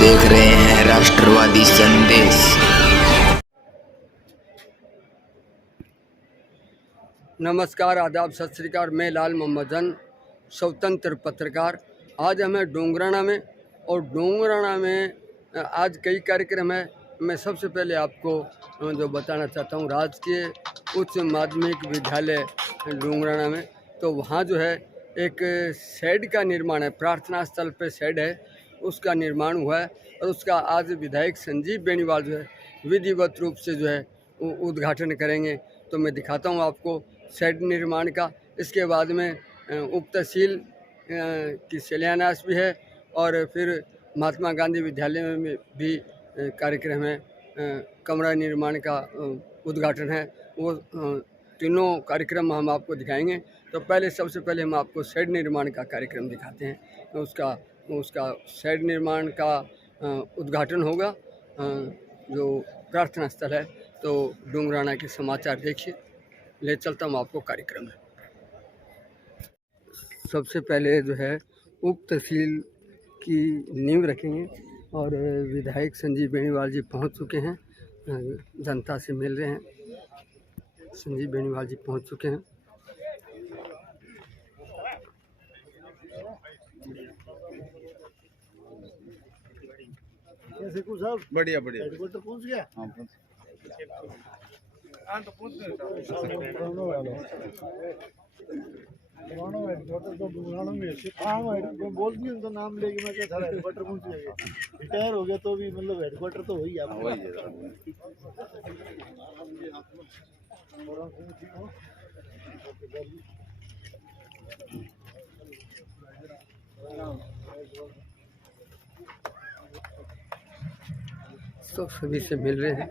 देख रहे हैं राष्ट्रवादी संदेश। नमस्कार, आदाब, सत श्री अकाल। मैं लाल मोहम्मदन, स्वतंत्र पत्रकार। आज हमें डोंगराना में और डोंगराना में आज कई कार्यक्रम है। मैं सबसे पहले आपको जो बताना चाहता हूँ, राजकीय उच्च माध्यमिक विद्यालय डोंगराना में, तो वहाँ जो है एक शेड का निर्माण है, प्रार्थना स्थल पे शेड है, उसका निर्माण हुआ है और उसका आज विधायक संजीव बेनीवाल जो है विधिवत रूप से जो है उद्घाटन करेंगे। तो मैं दिखाता हूँ आपको शेड निर्माण का। इसके बाद में उप तहसील की शिलान्यास भी है और फिर महात्मा गांधी विद्यालय में भी कार्यक्रम है, कमरा निर्माण का उद्घाटन है। वो तीनों कार्यक्रम हम आपको दिखाएंगे। तो पहले सबसे पहले हम आपको शेड निर्माण का कार्यक्रम दिखाते हैं। उसका शेड निर्माण का उद्घाटन होगा जो प्रार्थना स्थल है। तो डोंगराना के समाचार देखिए, ले चलता हूँ आपको कार्यक्रम में। सबसे पहले जो है उप तहसील की नींव रखेंगे और विधायक संजीव बेनीवाल जी पहुँच चुके हैं, जनता से मिल रहे हैं। संजीव बेनीवाल जी पहुँच चुके हैं। बढ़िया बढ़िया हेडक्वार्टर पहुंच गया। हाँ तो पूछ हेडक्वार्टर तो बुलाना में हाँ बोल दिए उनका नाम लेके मैं क्या था हेडक्वार्टर पहुंच जाएगा। रिटायर हो गया तो भी मतलब हेडक्वार्टर तो वही आप तो सभी से मिल रहे हैं।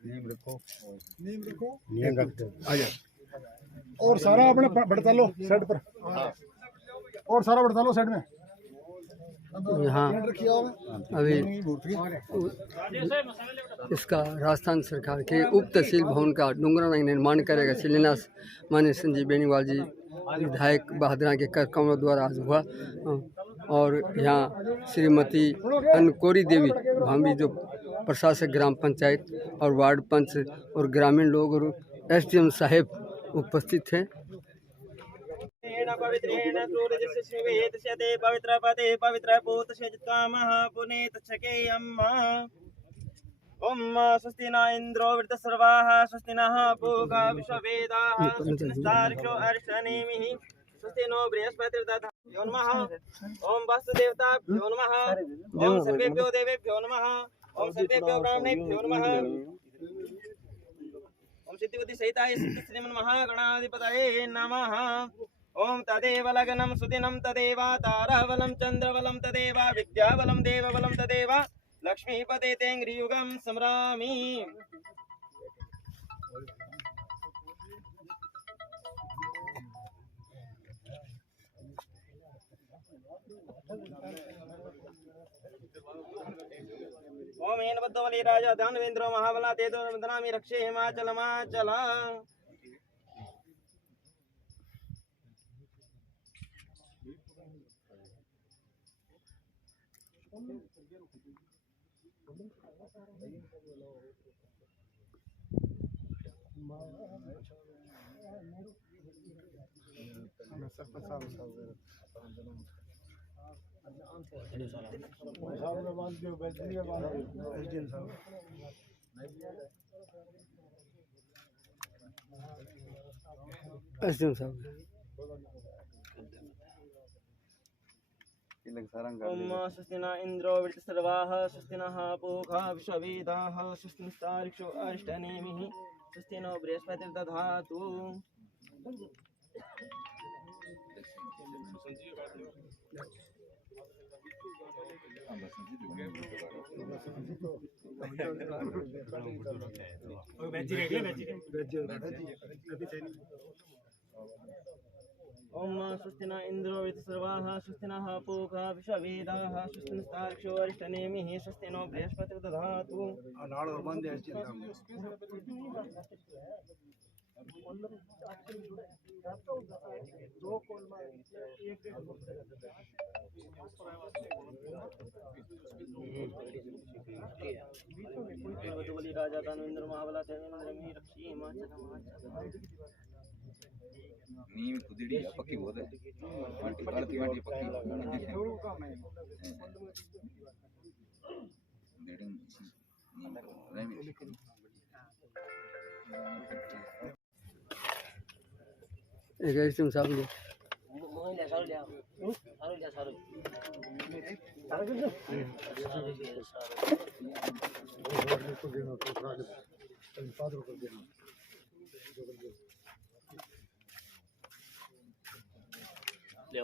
नीम रखो और सारा अपने बढ़ता लो सेट पर और सारा बढ़ता लो सेट में। यहाँ अभी इसका राजस्थान सरकार के उप तहसील भवन का डोंगराना निर्माण करेगा शिलान्यास माननीय संजीव बेनीवाल जी विधायक बहादुरा के कार्यक्रमों द्वारा आज हुआ। और यहाँ श्रीमती अनकोरी देवी भाभी जो प्रशासक ग्राम पंचायत और वार्ड पंच और ग्रामीण लोग और एसडीएम साहेब उपस्थित हैं। पवित्रेण सूर्यस्य शिवेत शते पवित्र पदे पवित्र भूत शजकामः पुनीत छकेयम् ओम स्वस्ति न इंद्रो वृतसर्वाः स्वस्ति नः पूगा विश्ववेदाः स्वस्ति नस्तार्क्ष्यो अर्षनेमिः स्वस्ति नो बृहस्पतिर्दधातु नमः ओम वासुदेवताभ्यो नमः ओम सर्वेभ्यो देवेभ्यो नमः ओम सर्वेभ्यो ब्राह्मणेभ्यो नमः ओम सिद्धिबुद्धि सहिताय श्रीमन् महागणाधिपतये नमः ओम तदेव लग्नं सुदिनं तदेव ताराबलं चंद्रबलं तदेव विद्याबलं देवबलं तदेव लक्ष्मीपते तेङ्घ्रियुगं स्मरामि। ओम येन बद्धबली राजा दानवेन्द्रो महाबला तेजो वन्दनामि रक्षे हिमाचलमाचल। एसडीएम साहब ओम स्वस्ति न इंद्रो वृतसर्वाः स्वस्ति नः पूषा विश्ववेदाः स्वस्ति नस्तार्क्ष्यो अरिष्टनेमिः स्वस्ति नो बृहस्पतिर्दधातु। ओम स्वस्ति न इंद्रो वृद्धसर्वाः स्वस्ति नः पूषा विश्ववेदाः स्वस्ति नस्तार्क्ष्यो अरिष्टनेमिः स्वस्ति नो बृहस्पतिर्दधातु ನಾಳೆ ಬಂದು ಎಷ್ಟು बली राजा दानवेंद्र महाबला चंद्र में रक्षी ನೀನು ಕುದಿಡಿ ಪಕ್ಕಿ ಹೋದೆ ಮಾಟಿ ಕಾಲತಿ ಮಾಟಿ ಪಕ್ಕಿ एक ऐसे में साहब ले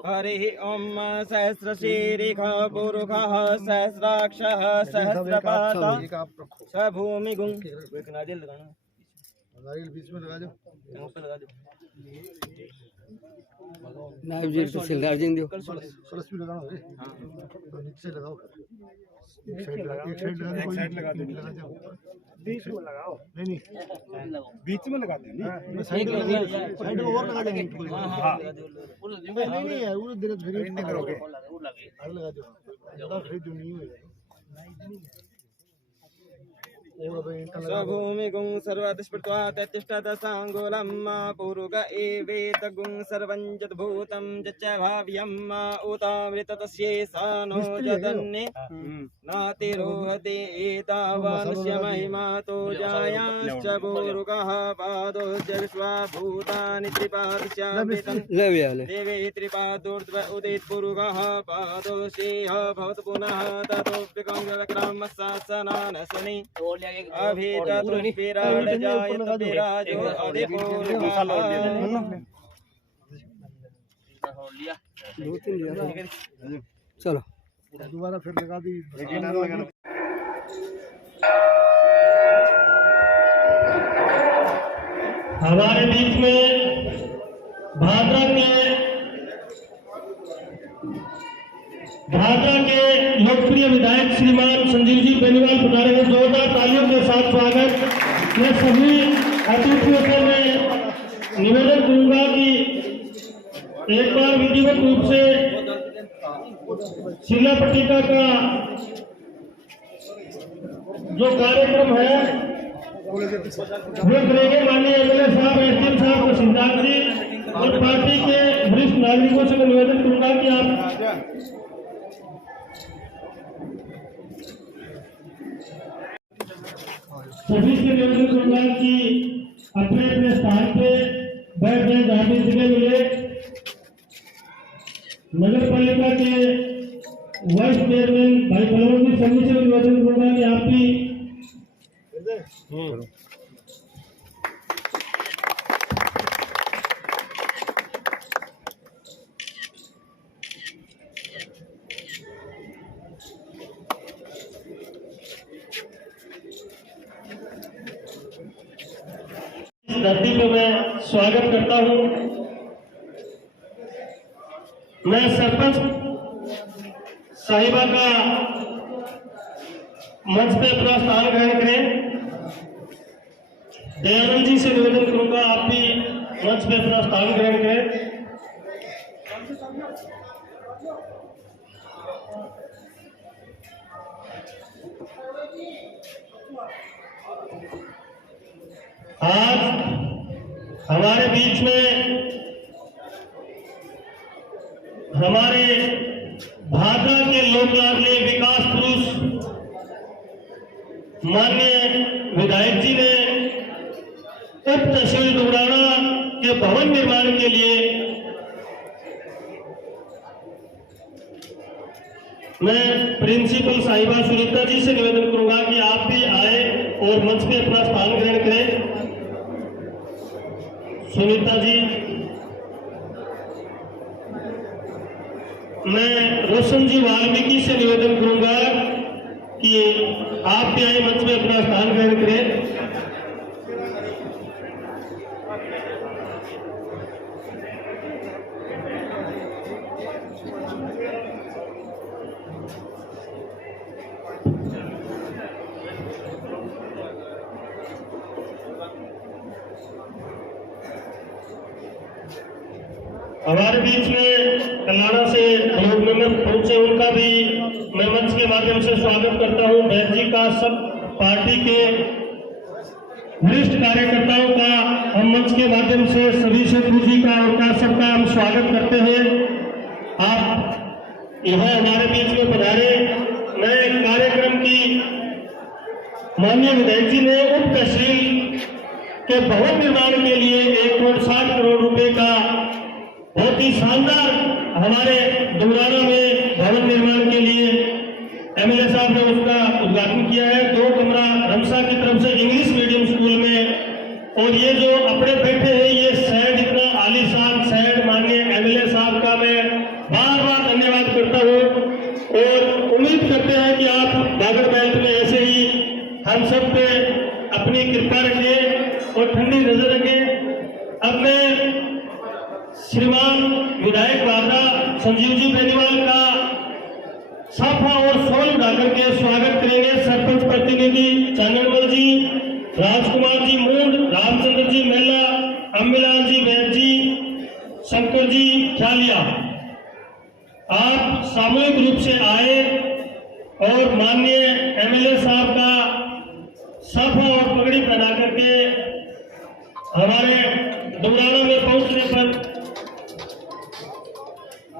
हरिः ओम सहस्रशीरिखः पुरुषः सहस्राक्षः सहस्रपादः स भूमिगुं नारियल लगाना नारियल बीच में लगा दो मुंह पे लगा दो नाइब जी तो सिलदार जी दियो सरस भी लगाओ रे हां तो नीचे लगाओ एक साइड लगा दो लगा जाओ बीच में लगाओ नहीं बीच में लगाते हैं साइड में और लगा देंगे हां नहीं यार वो देर फिर करोगे और लगा दो फिर जो नहीं होगा स्वभूमिगुं सर्वतिष्पृत्वा तत्तिष्ठदसाङ्गुलं पूरुग एवेदगुं सर्वं यद्भूतं यच्च भाव्यं उतामृततस्ये सा नो जदन्ये नातिरोहते एतावानस्य महिमातो जायाश्च पूरुगः पादोश्च विश्वभूतानि त्रिपादस्यामृतं देवे त्रिपादोर्ध्व उदित पूरुगः पादोश्चेह भवतु पुनः ततोऽप्यकङ्गलक्रामशासनानशनि अभिजातुर्विराड जायत विराजो अधिपूर्वः दो तीन लिया चलो दोबारा फिर लगा दी हमारे बीच में भादरा के लोकप्रिय विधायक श्रीमान संजीव जी बेनीवाल पधारे हैं। जोरदार तालियों के साथ स्वागत। मैं सभी अतिथियों से मैं निवेदन करूंगा कि एक बार विधिवत रूप से शिला पट्टिका का जो कार्यक्रम है वो करेंगे माननीय एमएलए साहब, एसडीएम साहब, तहसीलदार जी और पार्टी के वरिष्ठ नागरिकों से मैं निवेदन करूंगा कि आप सभी से निवेदन करूंगा कि अपने अपने स्थान पे बैठ जाए जहाँ भी जगह मिले। नगर पालिका के वाइस चेयरमैन भाई बलवंत जी सभी से निवेदन करूंगा कि आप भी धरती पे मैं स्वागत करता हूं। मैं सरपंच साहिबा का मंच पे अपना स्थान ग्रहण करें। दयानंद जी से निवेदन करूंगा आप भी मंच पे अपना स्थान ग्रहण करें। आज हमारे बीच में हमारे भादरा के लोक लाडले विकास पुरुष माननीय विधायक जी ने उप तहसील डुगराना के भवन निर्माण के लिए मैं प्रिंसिपल साहिबा सुनीता जी से निवेदन करूंगा कि आप भी आए और मंच पे अपना स्थान ग्रहण करें। सुनीता जी, मैं रोशन जी वाल्मीकि से निवेदन करूंगा कि आप भी आए मंच में अपना स्थान ग्रहण करें। हमारे बीच में कल्याणा से लोग मेंबर पहुंचे, उनका भी मैं मंच के माध्यम से स्वागत करता हूं। बैद जी का, सब पार्टी के वरिष्ठ कार्यकर्ताओं का हम मंच के माध्यम से सभी शत्रु जी का, उनका सबका हम स्वागत करते हैं। आप यहाँ हमारे बीच में पधारे। नए कार्यक्रम की माननीय विधायक जी ने उप तहसील के भवन निर्माण के लिए 1.60 करोड़ रुपए का बहुत ही शानदार हमारे डुंगराना में भवन निर्माण के लिए एमएलए साहब ने उसका उद्घाटन किया है। 2 कमरा रमसा की तरफ से इंग्लिश मीडियम स्कूल में। और ये जो अपने बैठे हैं, ये शहर इतना आलीशान शहर, माननीय एमएलए साहब का मैं बार बार धन्यवाद करता हूँ और उम्मीद करते हैं कि आप बागर बेल्ट में ऐसे ही हम सब पे अपनी कृपा रखें और ठंडी नजर रखें। अब मैं श्रीमान विधायक बाबरा संजीव जी बेनीवाल का साफा और शॉल उठाकर के स्वागत करेंगे। सरपंच प्रतिनिधि चाननमल जी, राजकुमार जी मूंड, रामचंद्र जी मेला, अम्बिलाल जी बैद जी, शंकर जी ख्यालिया। आप सामूहिक रूप से आए और माननीय एमएलए साहब का साफा और पगड़ी पहना करके हमारे डुंगराना में पहुंचने पर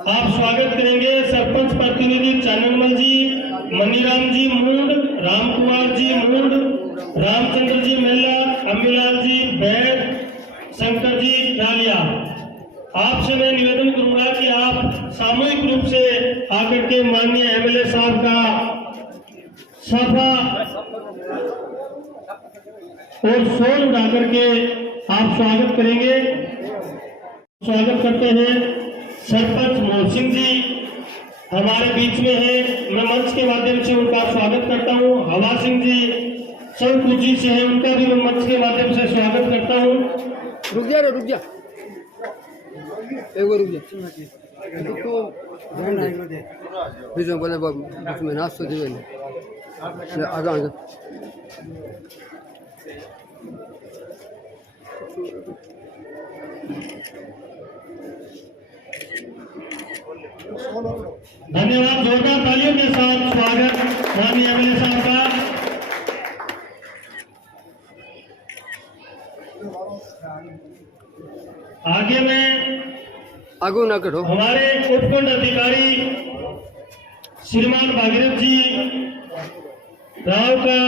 आप स्वागत करेंगे। सरपंच प्रतिनिधि चाननमल जी, मनीराम जी मूंड, रामकुमार जी मूंड, रामचंद्र जी मेला, अम्बिलाल जी बैद, शंकर जी ख्यालिया। आपसे मैं निवेदन करूंगा कि आप सामूहिक रूप से आकर के माननीय एमएलए साहब का साफा और शॉल उड़ा करके आप स्वागत करेंगे। स्वागत करते हैं। सरपंच मोहन सिंह जी हमारे बीच में है, मैं मंच के माध्यम से उनका स्वागत करता हूँ। हवा सिंह जी सौकुर जी से है, उनका भी मैं मंच के माध्यम से स्वागत करता हूँ। रुक जा रे, रुक जा, एक बार रुक जा। बीच में बोले उसमें नाश तो जीवन आगा आगा। धन्यवाद। जोरदार तालियों के साथ स्वागत माननीय एमएलए साहब का। आगे में आगू ना करो। हमारे उपखंड अधिकारी श्रीमान भागीरथ जी राव का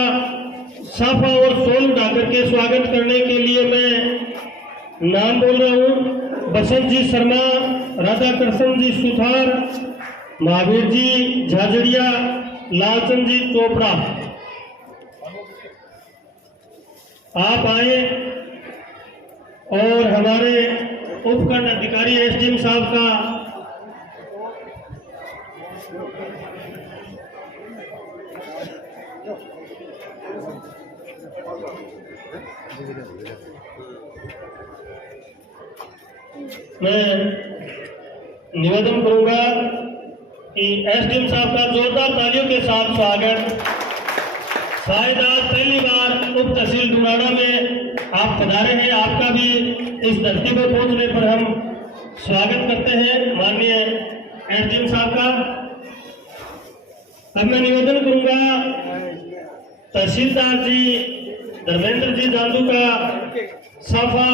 साफा और शॉल उठा करके स्वागत करने के लिए मैं नाम बोल रहा हूँ। बसंत जी शर्मा, राधा कृष्ण जी सुथार, महावीर जी झाझड़िया, लालचंद जी चोपड़ा, आप आए। और हमारे उपखंड अधिकारी एसडीएम साहब का मैं निवेदन करूंगा कि एसडीएम साहब का जोरदार तालियों के साथ स्वागत। शायद आज पहली बार उप तहसील डुंगराना में आप पधारे हैं, आपका भी इस धरती पर पहुंचने पर हम स्वागत करते हैं माननीय एसडीएम साहब का। अब मैं निवेदन करूंगा तहसीलदार जी धर्मेंद्र जी जांदू का साफा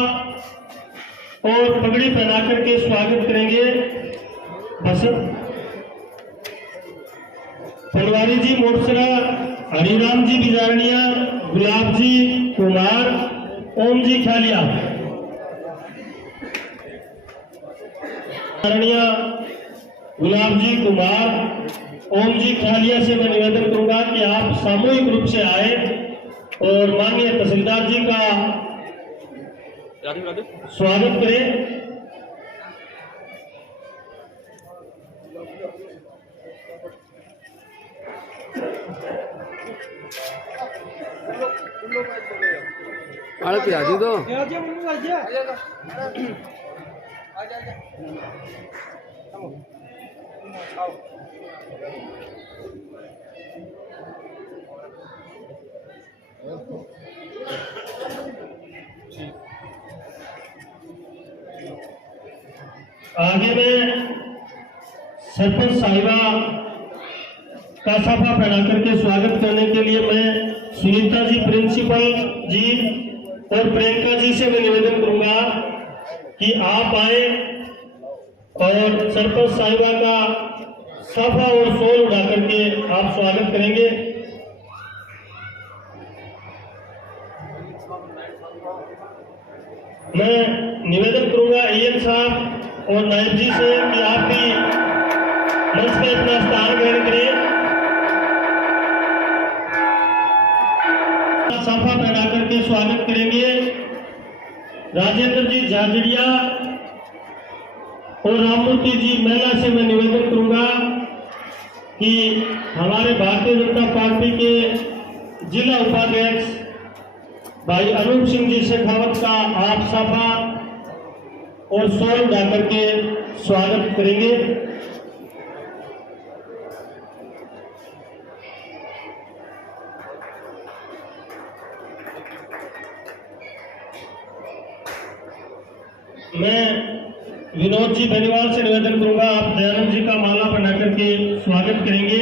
और पगड़ी पहना करके स्वागत करेंगे। बसंत फलवारी जी मोटसरा, हरिराम जी बिजारनिया, गुलाब जी कुमार, ओम जी ख्यालिया, गुलाब जी कुमार, ओम जी ख्यालिया से मैं निवेदन करूंगा कि आप सामूहिक रूप से आए और माननीय तहसीलदार जी का स्वागत करें। आड़ती आजी तो आगे में सरपंच साहिबा का साफा पहना करके स्वागत करने के लिए मैं सुनीता जी प्रिंसिपल जी और प्रियंका जी से मैं निवेदन करूंगा कि आप आए और सरपंच साहिबा का साफा और शॉल उड़ा करके आप स्वागत करेंगे। मैं निवेदन करूंगा एएन साहब और नायब जी से कि आप भी मंच पे अपना स्थान ग्रहण करें। साफा पहना करके स्वागत करेंगे। राजेंद्र जी झाझड़िया और राममूर्ति जी महिला से मैं निवेदन करूंगा कि हमारे भारतीय जनता पार्टी के जिला उपाध्यक्ष भाई अनूप सिंह जी शेखावत का आप साफा और शॉल उड़ा करके स्वागत करेंगे। मैं विनोद जी बेनीवाल से निवेदन करूंगा आप दयानंद जी का माला बना करके स्वागत करेंगे।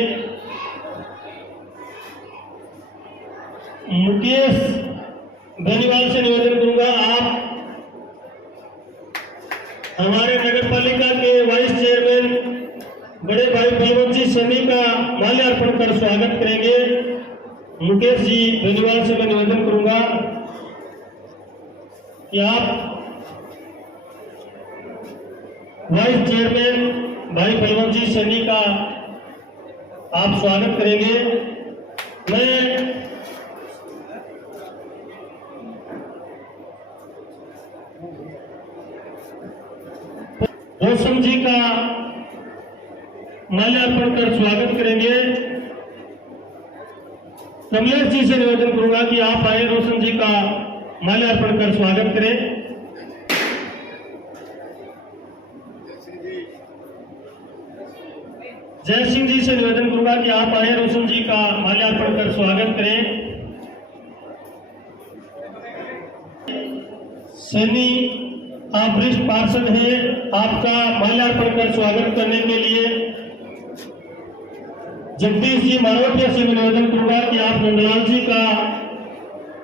मुकेश बेनीवाल से निवेदन करूंगा आप हमारे नगर पालिका के वाइस चेयरमैन बड़े भाई बलवंत जी सैनी का माल्यार्पण कर स्वागत करेंगे। मुकेश जी बेनीवाल से मैं निवेदन करूंगा कि आप वाइस चेयरमैन भाई बलवंत जी सैनी का आप स्वागत करेंगे। मैं रोशन जी का माल्यार्पण कर स्वागत करेंगे। कमलेश जी से निवेदन करूंगा कि आप आए रोशन जी का माल्यार्पण कर स्वागत करें। जय सिंह जी से निवेदन करूंगा कि आप आए रोशन जी का माल्यार्पण कर स्वागत करें। सैनी आप वरिष्ठ पार्षद हैं, आपका माल्यार्पण कर स्वागत करने के लिए जगदीश जी मारवटिया से निवेदन करूंगा कि आप नंदलाल जी का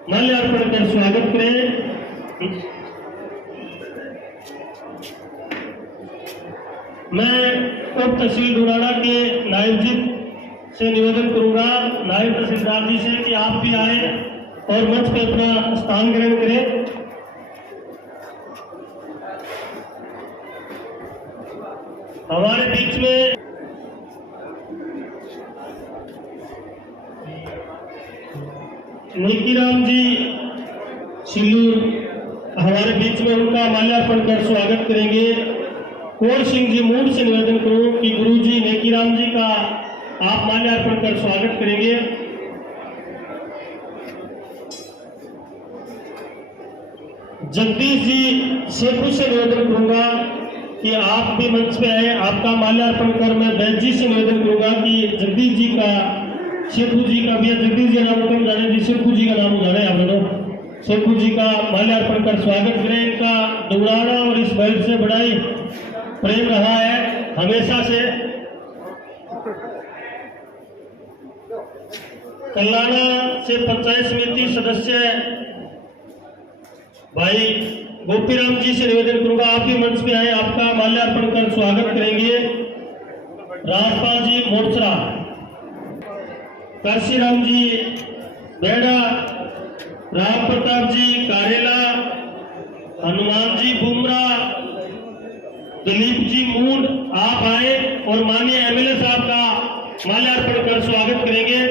माल्यार्पण कर स्वागत करें। मैं उप तहसील डुराना के नायब जी से निवेदन करूंगा नायब तहसीलदार जी से कि आप भी आए और मंच पर अपना स्थान ग्रहण करें। हमारे बीच में नेकीराम जी सिल्लू हमारे बीच में उनका माल्यार्पण कर स्वागत करेंगे। कौर सिंह जी मूड से निवेदन करूं कि गुरु जी नेकीराम जी का आप माल्यार्पण कर स्वागत करेंगे। जगदीश जी शेखू से निवेदन करूंगा कि आप भी मंच पे आए, आपका माल्यार्पण कर मैं बैद जी से निवेदन करूंगा कि जगदीश जी का शेखू जी का भी जगदीश जी नाम कम जाने जी शेखू जी का नाम उठाने आप लोग शेखू जी का माल्यार्पण कर स्वागत करें। इनका दौड़ाना और इस बैठ से बड़ा ही प्रेम रहा है हमेशा से। कल्याणा से पंचायत समिति सदस्य भाई गोपीराम जी से निवेदन करूंगा आप भी मंच पे आए, आपका माल्यार्पण कर स्वागत करेंगे। राजपाल जी मोर्चा, काशीराम जी बेड़ा, राम प्रताप जी कारेला, हनुमान जी बुमरा, दिलीप जी मूड आप आए और माननीय एमएलए साहब का माल्यार्पण कर स्वागत करेंगे।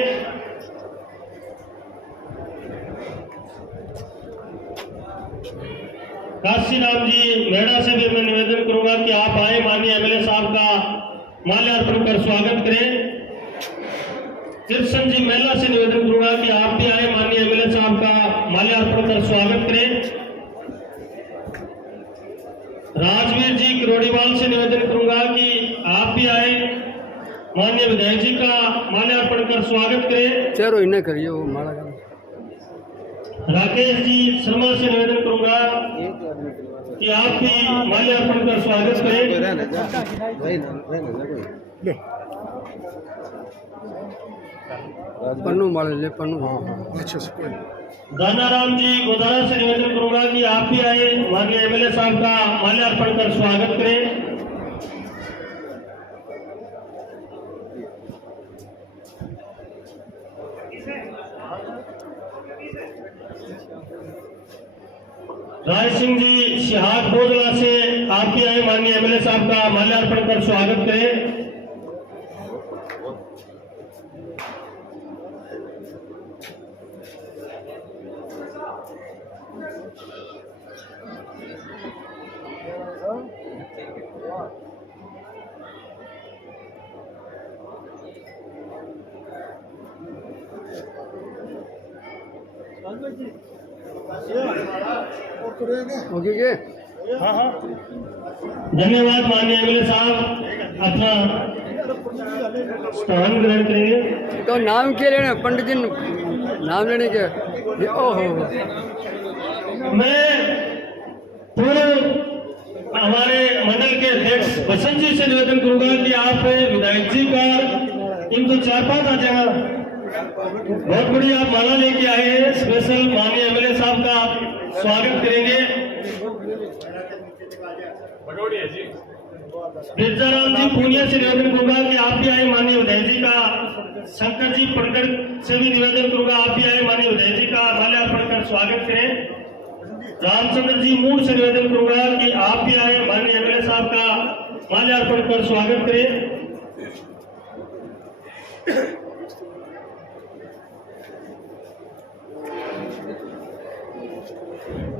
काशीराम जी मेड़ा से भी मैं निवेदन करूंगा कि आप आए माननीय एमएलए साहब का माल्यार्पण कर स्वागत करें। कृष्ण जी महिला से निवेदन करूंगा कि आप भी आए माननीय एमएलए साहब का माल्यार्पण कर स्वागत करें। राजवीर जी किरोड़ीवाल से निवेदन करूंगा कि आप भी आए माननीय विधायक जी का माल्यार्पण कर स्वागत करें। चलो इन्हें करिए वो माला का। राकेश जी शर्मा से निवेदन करूंगा कि आप भी माल्यार्पण कर स्वागत करें। पन्नू माल ले पन्नू। दानाराम जी गोदारा से निवेदन करूंगा कि आप भी आए, माननीय एमएलए साहब का माल्यार्पण कर स्वागत करें। राय सिंह जी सिहाग बोजला से आप भी आए, माननीय एमएलए साहब का माल्यार्पण कर स्वागत करें। ओके के धन्यवाद। माननीय एमएलए साहब अपना स्थान ग्रहण करेंगे। तो नाम के लेने पंडित जी नाम लेने के ओहो मैं पूर्व हमारे मंडल के अध्यक्ष बसंत जी से निवेदन करूंगा कि आप विधायक जी का इनको 4-5 आ जाएगा। बहुत बड़ी आप माला लेके आए हैं, स्पेशल माननीय एमएलए साहब का स्वागत करेंगे। बिरजाराम जी पूनिया से निवेदन करूंगा कि आप भी आए, माननीय विधायक जी का। शंकर जी पड़गढ़ से भी निवेदन करूंगा आप भी आए, माननीय विधायक जी का माल्यार्पण कर स्वागत करें। रामचंद्र जी मूड से निवेदन करूंगा कि आप भी आए, माननीय एमएलए साहब का माल्यार्पण कर स्वागत करें।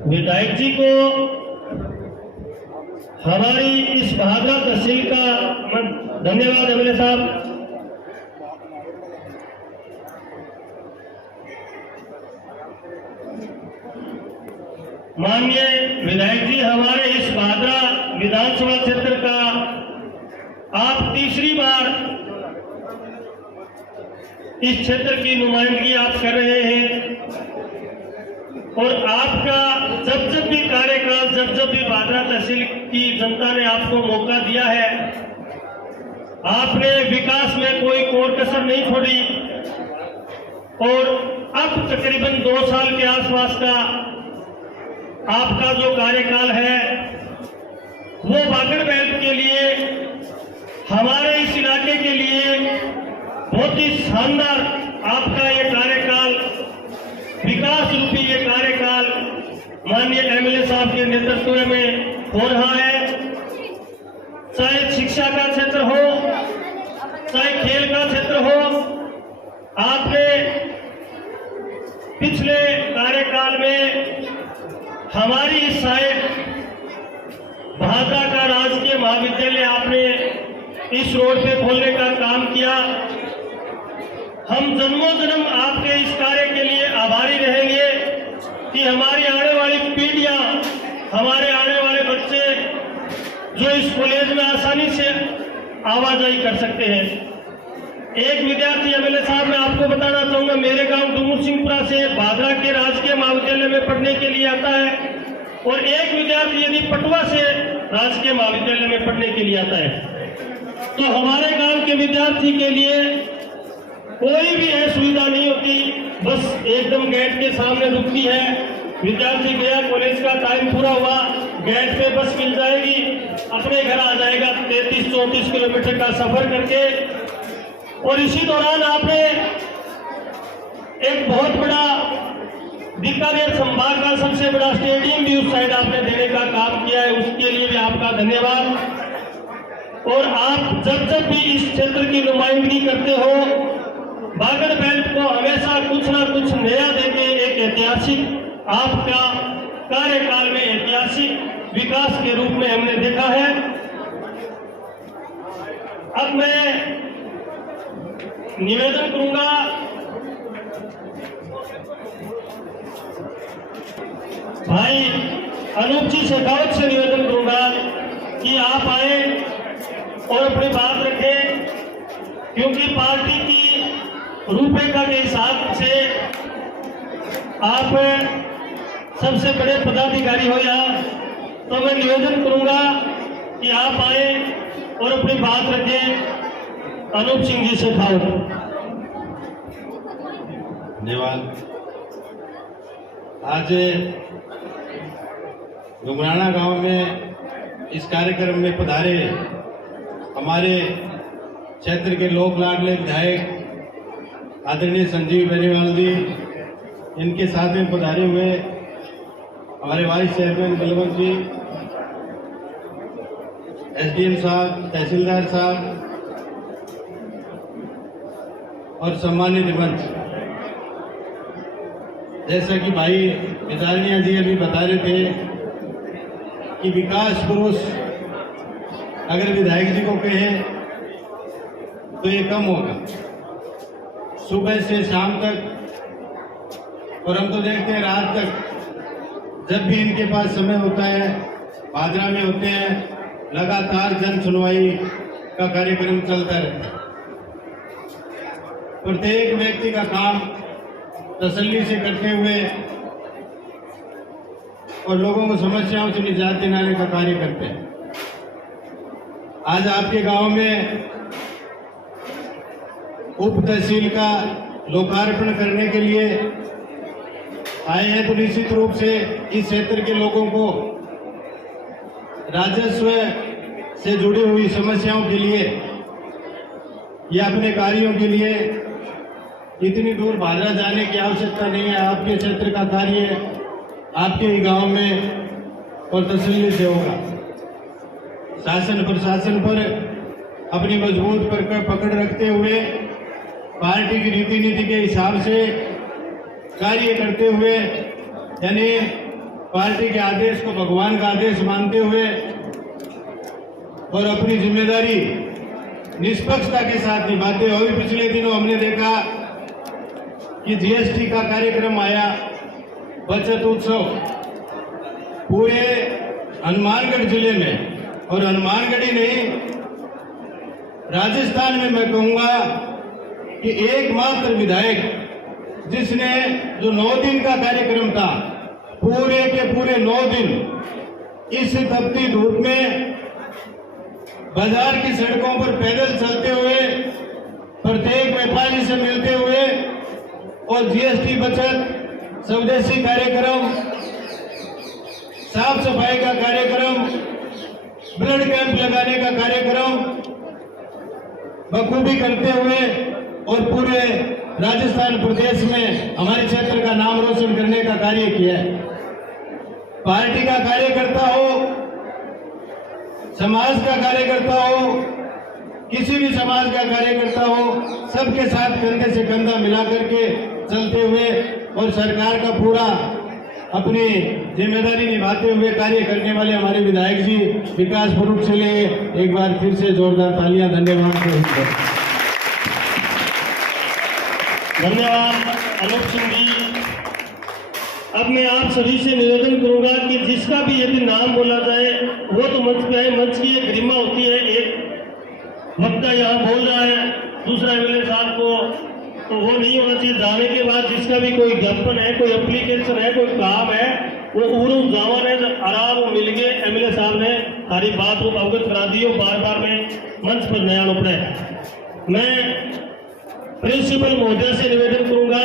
विधायक जी को हमारी इस भादरा तहसील का धन्यवाद एमएलए साहब। माननीय विधायक जी, हमारे इस भादरा विधानसभा क्षेत्र का आप तीसरी बार इस क्षेत्र की नुमाइंदगी आप कर रहे हैं और आपका जब भी कार्यकाल, जब भी भादरा तहसील की जनता ने आपको मौका दिया है, आपने विकास में कोई कोर कसर नहीं छोड़ी और अब तकरीबन 2 साल के आसपास का आपका जो कार्यकाल है वो बागड़ बेल्ट के लिए, हमारे इस इलाके के लिए बहुत ही शानदार आपका ये कार्यकाल, विकास रूपी ये कार्यकाल माननीय एमएलए साहब के नेतृत्व में हो रहा है। चाहे शिक्षा का क्षेत्र हो, चाहे खेल का क्षेत्र हो, आपने पिछले कार्यकाल में हमारी इस साइड भादरा का राजकीय महाविद्यालय आपने इस रोड पे खोलने का काम किया। हम जन्मों जन्म आपके इस कार्य के लिए आभारी रहेंगे कि हमारी आने वाली पीढ़ियां, हमारे आने वाले बच्चे जो इस कॉलेज में आसानी से आवाजाही कर सकते हैं। एक विद्यार्थी एमएलए साहब, मैं आपको बताना चाहूंगा, मेरे गांव डूमू सिंहपुरा से भादरा के राजकीय महाविद्यालय में पढ़ने के लिए आता है और एक विद्यार्थी यदि पटवा से राजकीय महाविद्यालय में पढ़ने के लिए आता है तो हमारे गांव के विद्यार्थी के लिए कोई भी असुविधा नहीं होती, बस एकदम गेट के सामने रुकती है, विद्यार्थी गया, कॉलेज का टाइम पूरा हुआ, गेट पे बस मिल जाएगी, अपने घर आ जाएगा 33-34 किलोमीटर का सफर करके। और इसी दौरान आपने एक बहुत बड़ा बीकानेर संभाग का सबसे बड़ा स्टेडियम भी उस साइड आपने देने का काम किया है, उसके लिए भी आपका धन्यवाद। और आप जब भी इस क्षेत्र की नुमाइंदगी करते हो, बागड़ बेल्ट को हमेशा कुछ ना कुछ नया देके एक ऐतिहासिक आपका कार्यकाल में ऐतिहासिक विकास के रूप में हमने देखा है। अब मैं निवेदन करूंगा भाई अनूप जी शेखावत से निवेदन करूंगा कि आप आए और अपनी बात रखें, क्योंकि पार्टी की रूपरेखा के हिसाब से आप सबसे बड़े पदाधिकारी हो या तो मैं निवेदन करूंगा कि आप आए और अपनी बात रखें। अनूप सिंह जी से खाओ। धन्यवाद। आज डुंगराना गांव में इस कार्यक्रम में पधारे हमारे क्षेत्र के लोक लाडले विधायक आदरणीय संजीव बेनीवाल जी, इनके साथ में पधारे हुए हमारे वाइस चेयरमैन बलवंत जी, एसडीएम साहब, तहसीलदार साहब और सम्मानित मंच। जैसा कि भाई विदारणिया जी अभी बता रहे थे कि विकास पुरुष अगर विधायक जी को कहें तो ये कम होगा, सुबह से शाम तक, और हम तो देखते हैं रात तक। जब भी इनके पास समय होता है, भादरा में होते हैं, लगातार जन सुनवाई का कार्यक्रम चलता रहता है। प्रत्येक व्यक्ति का काम तसल्ली से करते हुए और लोगों को समस्याओं से निजात दिलाने का कार्य करते हैं। आज आपके गांव में उप तहसील का लोकार्पण करने के लिए आए हैं, तो निश्चित रूप से इस क्षेत्र के लोगों को राजस्व से जुड़ी हुई समस्याओं के लिए या अपने कार्यों के लिए इतनी दूर भादरा जाने की आवश्यकता नहीं है। आपके क्षेत्र का कार्य आपके ही गांव में और तसल्ली से होगा। शासन प्रशासन पर अपनी मजबूत पकड़ रखते हुए, पार्टी की रीति नीति के हिसाब से कार्य करते हुए, यानी पार्टी के आदेश को भगवान का आदेश मानते हुए और अपनी जिम्मेदारी निष्पक्षता के साथ निभाते हुए। पिछले दिनों हमने देखा कि जीएसटी का कार्यक्रम आया, बचत उत्सव पूरे हनुमानगढ़ जिले में, और हनुमानगढ़ ही नहीं राजस्थान में मैं कहूंगा कि एकमात्र विधायक जिसने जो 9 दिन का कार्यक्रम था, पूरे के पूरे 9 दिन इस तपती धूप में बाजार की सड़कों पर पैदल चलते हुए, प्रत्येक व्यापारी से मिलते हुए, और जीएसटी बचत, स्वदेशी कार्यक्रम, साफ सफाई का कार्यक्रम, ब्लड कैंप लगाने का कार्यक्रम बखूबी करते हुए और पूरे राजस्थान प्रदेश में हमारे क्षेत्र का नाम रोशन करने का कार्य किया है। पार्टी का कार्यकर्ता हो, समाज का कार्यकर्ता हो, किसी भी समाज का कार्यकर्ता हो, सबके साथ कंधे से कंधा मिला करके चलते हुए और सरकार का पूरा अपनी जिम्मेदारी निभाते हुए कार्य करने वाले हमारे विधायक जी विकास पुरुष के लिए एक बार फिर से जोरदार तालियां। धन्यवाद। धन्यवाद अनूप सिंह जी। अब मैं आप सभी से निवेदन करूंगा कि जिसका भी यदि नाम बोला जाए वो तो मंच पे है। मंच की एक गरिमा होती है, एक वक्ता यहाँ बोल रहा है, दूसरा एमएलए साहब को, तो वो नहीं होना चाहिए। जाने के बाद जिसका भी कोई ज्ञापन है, कोई एप्लीकेशन है, कोई काम है, वो उरू जावन है, आराम मिल गए। एमएलए साहब ने सारी बात को अवगत करा दी हो, बार बार में मंच पर नया पड़े। मैं प्रिंसिपल महोदय से निवेदन करूंगा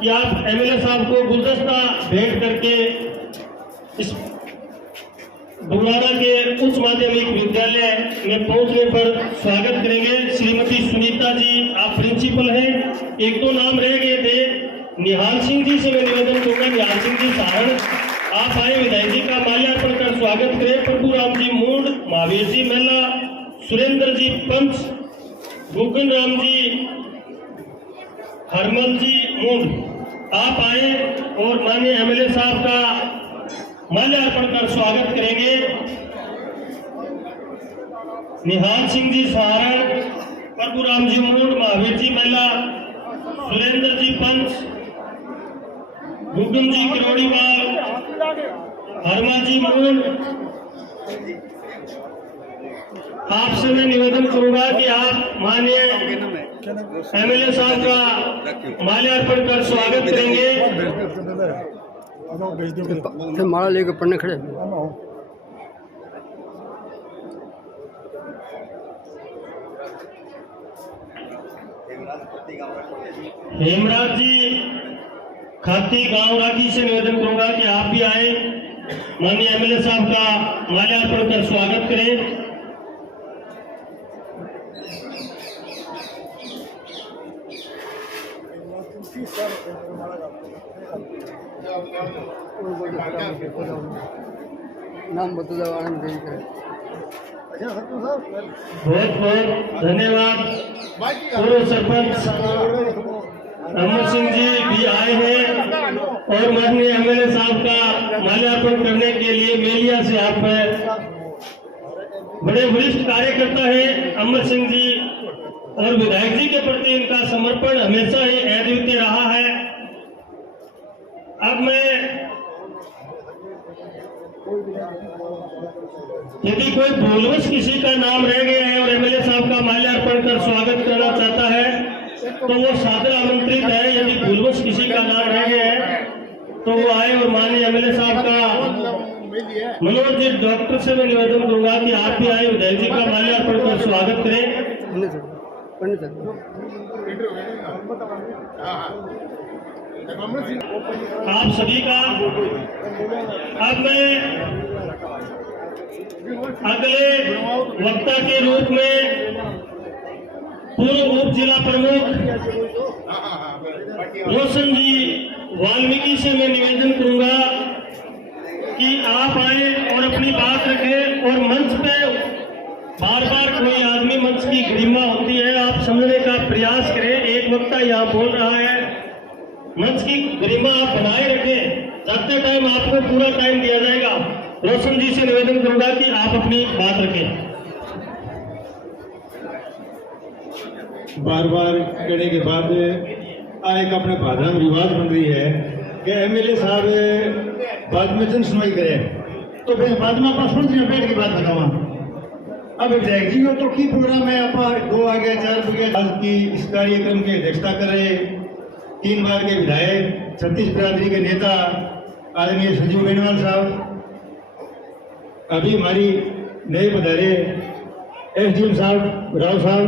कि आप एमएलए साहब को गुलदस्ता भेंट करके इस डुंगराना के उच्च माध्यमिक विद्यालय में पहुंचने पर स्वागत करेंगे। श्रीमती सुनीता जी, आप प्रिंसिपल हैं। एक दो नाम रह गए थे। निहाल सिंह जी से मैं निवेदन करूंगा, निहाल सिंह जी सारण, आप आए, विधायक जी का माल्यार्पण कर स्वागत करें। प्रभु राम जी मूंड, महावीर जी मेला, सुरेंद्र जी पंच, गुगन राम जी, हरमल जी मूंड, आप आए और माननीय एमएलए साहब का माल्यार्पण कर स्वागत करेंगे। निहाल सिंह जी सारण, प्रभुराम जी मूंड, महावीर जी मेला, सुरेंद्र जी पंच, गुगन जी किरोड़ीवाल, हरमल जी मूंड, आपसे मैं निवेदन करूंगा कि आप माननीय एमएलए साहब का माल्यार्पण कर स्वागत करेंगे। फिर माला लेकर पढ़ने खड़े। हेमराज जी खाती गांव राखी से निवेदन करूंगा कि आप भी आए, माननीय एमएलए साहब का माल्यार्पण कर स्वागत करें। नाम बता दो आनंद देवी करें। बहुत बहुत धन्यवाद। पूर्व सरपंच अमर सिंह जी भी आए हैं और माननीय एमएलए साहब का माल्यार्पण करने के लिए मेलिया से आप बड़े वरिष्ठ कार्यकर्ता हैं अमर सिंह जी, और विधायक जी के प्रति इनका समर्पण हमेशा ही अद्वितीय रहा है। अब मैं यदि कोई भूलवश किसी का नाम रह गया है और एमएलए साहब का माल्यार्पण कर स्वागत करना चाहता है तो वो सादर आमंत्रित है। यदि भूलवश किसी का नाम रह गया है तो वो आए और माननीय एमएलए साहब का मनोज जी डॉक्टर से मैं निवेदन करूंगा कि आप भी आए, विधायक जी का माल्यार्पण कर स्वागत करें। आप सभी का अब मैं अगले वक्ता के रूप में पूर्व उप जिला प्रमुख रोशन जी वाल्मीकि से मैं निवेदन करूंगा कि आप आए और अपनी बात रखें, और मंच पे बार बार कोई आदमी मंच की गरिमा होती है, आप समझने का प्रयास करें। एक वक्ता यहाँ बोल रहा है, मंच की गरिमा आप बनाए रखें। जाते टाइम आपको पूरा टाइम दिया जाएगा। रोशन जी से निवेदन करूंगा कि आप अपनी बात रखें। बार बार कहने के बाद एक अपने भाषा में रिवाज बन रही है कि एमएलए साहब बाद में जन सुनवाई करें, तो फिर बाद में अपना सुन बैठ की बात बतावा। अब विधायक जी को तो की प्रोग्राम है, आप 2 आ गए 4 बजे आज की इस कार्यक्रम की अध्यक्षता कर रहे 3 बार के विधायक, 36 बिरादरी के नेता आदरणीय संजीव बेनीवाल साहब, अभी हमारी नए पधारे एसडीएम साहब राव साहब,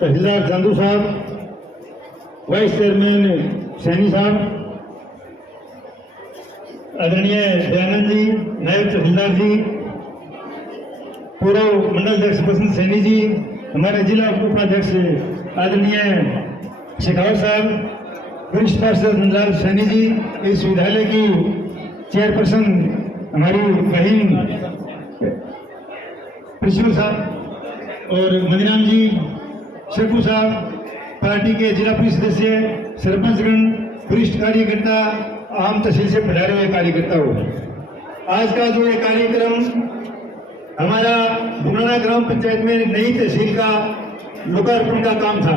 तहसीलदार चंदू साहब, वाइस चेयरमैन सैनी साहब, आदरणीय दयानंद जी, नायब तहसीलदार जी, पूर्व मंडल अध्यक्ष बसंत सैनी जी, हमारे जिला उपाध्यक्ष आदरणीय शेखावत साहब, वरिष्ठ पार्षद नंदलाल सैनी जी, इस विद्यालय की चेयरपर्सन हमारी बहन प्रिंसिपल साहब और मदीराम जी, शेखू साहब, पार्टी के जिला परिषद सदस्य, सरपंचगण, वरिष्ठ कार्यकर्ता, आम तहसील से पधारे हुए कार्यकर्ता हो। आज का जो ये कार्यक्रम हमारा डुंगराना ग्राम पंचायत में नई तहसील का लोकार्पण का काम था।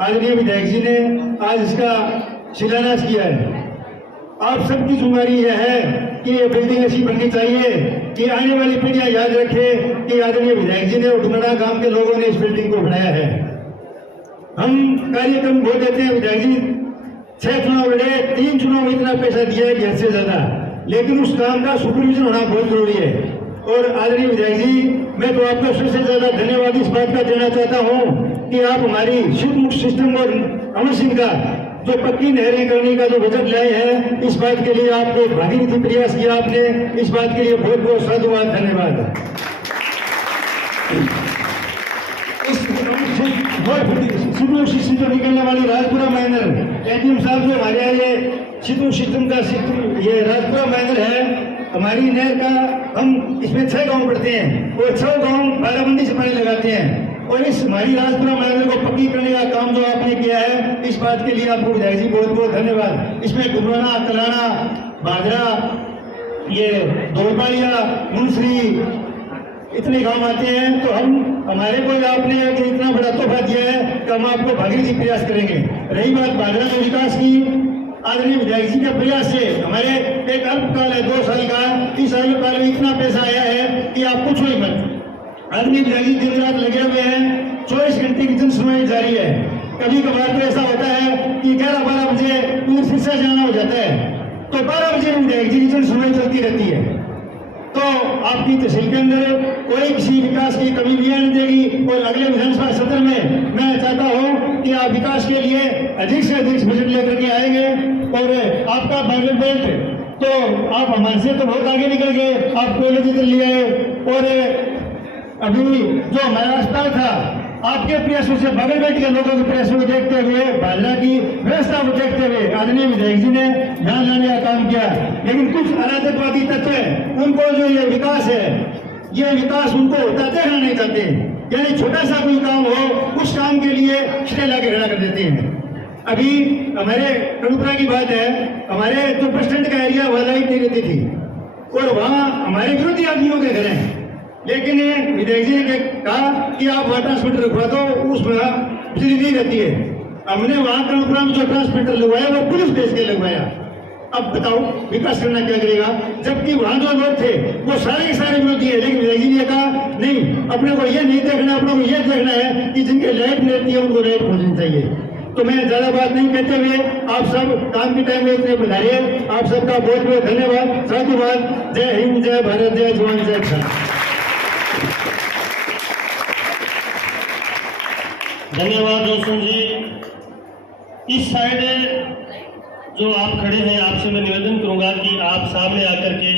आदरणीय विधायक जी ने आज इसका शिलान्यास किया है। आप सबकी जिम्मेदारी यह है कि ये बिल्डिंग ऐसी बननी चाहिए कि आने वाली पीढ़ियां याद रखे कि आदरणीय विधायक जी ने और डुंगराना गांव के लोगों ने इस बिल्डिंग को बनाया है। हम कार्यक्रम बोल देते हैं, विधायक जी 6 चुनाव लड़े, 3 चुनाव में इतना पैसा दिया है कि हद से ज्यादा, लेकिन उस काम का सुपरविजन होना बहुत जरूरी है। और आदरणीय विधायक जी, मैं तो आपका सबसे ज्यादा धन्यवाद इस बात का देना चाहता हूँ कि आप हमारी शिवमुख सिस्टम और अमर सिंह का जो पक्की नहरें करने का जो बजट लाए हैं, इस बात के लिए आपको भागीरथी प्रयास किया आपने, इस बात के लिए बहुत बहुत साधुवाद, धन्यवाद। शिवमुख सिस्टम जो निकलने वाली राजपुरा माइनर एटीएम साहब जो हमारे यहाँ ये शिवमुख सिस्टम का ये राजपुरा माइनर है, हमारी नहर का हम इसमें 6 गांव पड़ते हैं और 6 गांव बाराबंदी से पानी लगाते हैं, और इस हमारी राजपुरा माइनर को पक्की करने का काम जो आपने किया है, इस बात के लिए आपको विधायक जी बहुत बहुत धन्यवाद। इसमें डुमराना, कलाना, बाजरा, ये दौड़पाड़िया, मुंसरी, इतने गांव आते हैं, तो हमारे को आपने इतना बड़ा तोहफा दिया है कि हम आपको भागीरथी प्रयास करेंगे। रही बात बाजरा के विकास की, आदरणीय विधायक जी के प्रयास से हमारे एक अल्पकाल है 2 साल का, इस अल्पकाल में इतना पैसा आया है कि आप पूछो ही मत। आदरणीय विधायक जी दिन रात लगे हुए हैं, 24 घंटे की जन सुनवाई जारी है। कभी कभार तो ऐसा होता है कि 11-12 बजे फिर से जाना हो जाता है, तो 12 बजे विधायक जी की जन सुनवाई चलती रहती है। तो आपकी तहसील के अंदर कोई किसी विकास की कमी भी आने देगी। और अगले विधानसभा सत्र में मैं चाहता हूं कि आप विकास के लिए अधिक से अधिक बजट लेकर के आएंगे। और आपका बाइबल बेल्ट तो आप हमारे से तो बहुत आगे निकल गए, आप कॉलेज इधर ले आए। और अभी जो हमारा अस्पताल था, आपके प्रयासों से बाइबल बेल्ट के लोगों के प्रयासों को देखते हुए, भाजपा की व्यवस्था को देखते हुए आदरणीय विधायक जी ने ध्यान लाने का काम किया। लेकिन कुछ अराजकवादी तत्व है, उनको जो ये विकास है, ये विकास उनको होता देखना नहीं चाहते। यानी छोटा सा कोई काम हो, उस काम के लिए श्रेय लाके खड़ा कर देते हैं। अभी हमारे कड़ुपरा की बात है, हमारे जो प्रेसिडेंट का एरिया वह लाइट नहीं रहती थी और वहाँ हमारे विरोधी आदमियों के घर हैं। लेकिन विधायक जी ने कहा कि आप वहाँ ट्रांसमीटर रखवा दो, उसमें बिजली नहीं रहती है। हमने वहाँ कड़ुपरा में जो ट्रांसमीटर लगवाया वो पुलिस भेज के लगवाया। अब बताओ विकास करना क्या करेगा, जबकि वहाँ जो लोग थे वो सारे के सारे विरोधी है। लेकिन विधायक जी ने कहा नहीं, अपने को ये नहीं देखना, अपने को ये देखना है कि जिनके लाइट नहीं रहती है उनको लाइट पहुँचनी चाहिए। तो मैं ज्यादा बात नहीं कहते हुए आप सब काम के टाइम में इतने बुलाइए, आप सबका बहुत बहुत धन्यवाद, साधुवाद। जय हिंद, जय भारत, जय जवान, जय किसान। धन्यवाद रोशन जी। इस साइड जो आप खड़े हैं, आपसे मैं निवेदन करूंगा कि आप सामने आकर के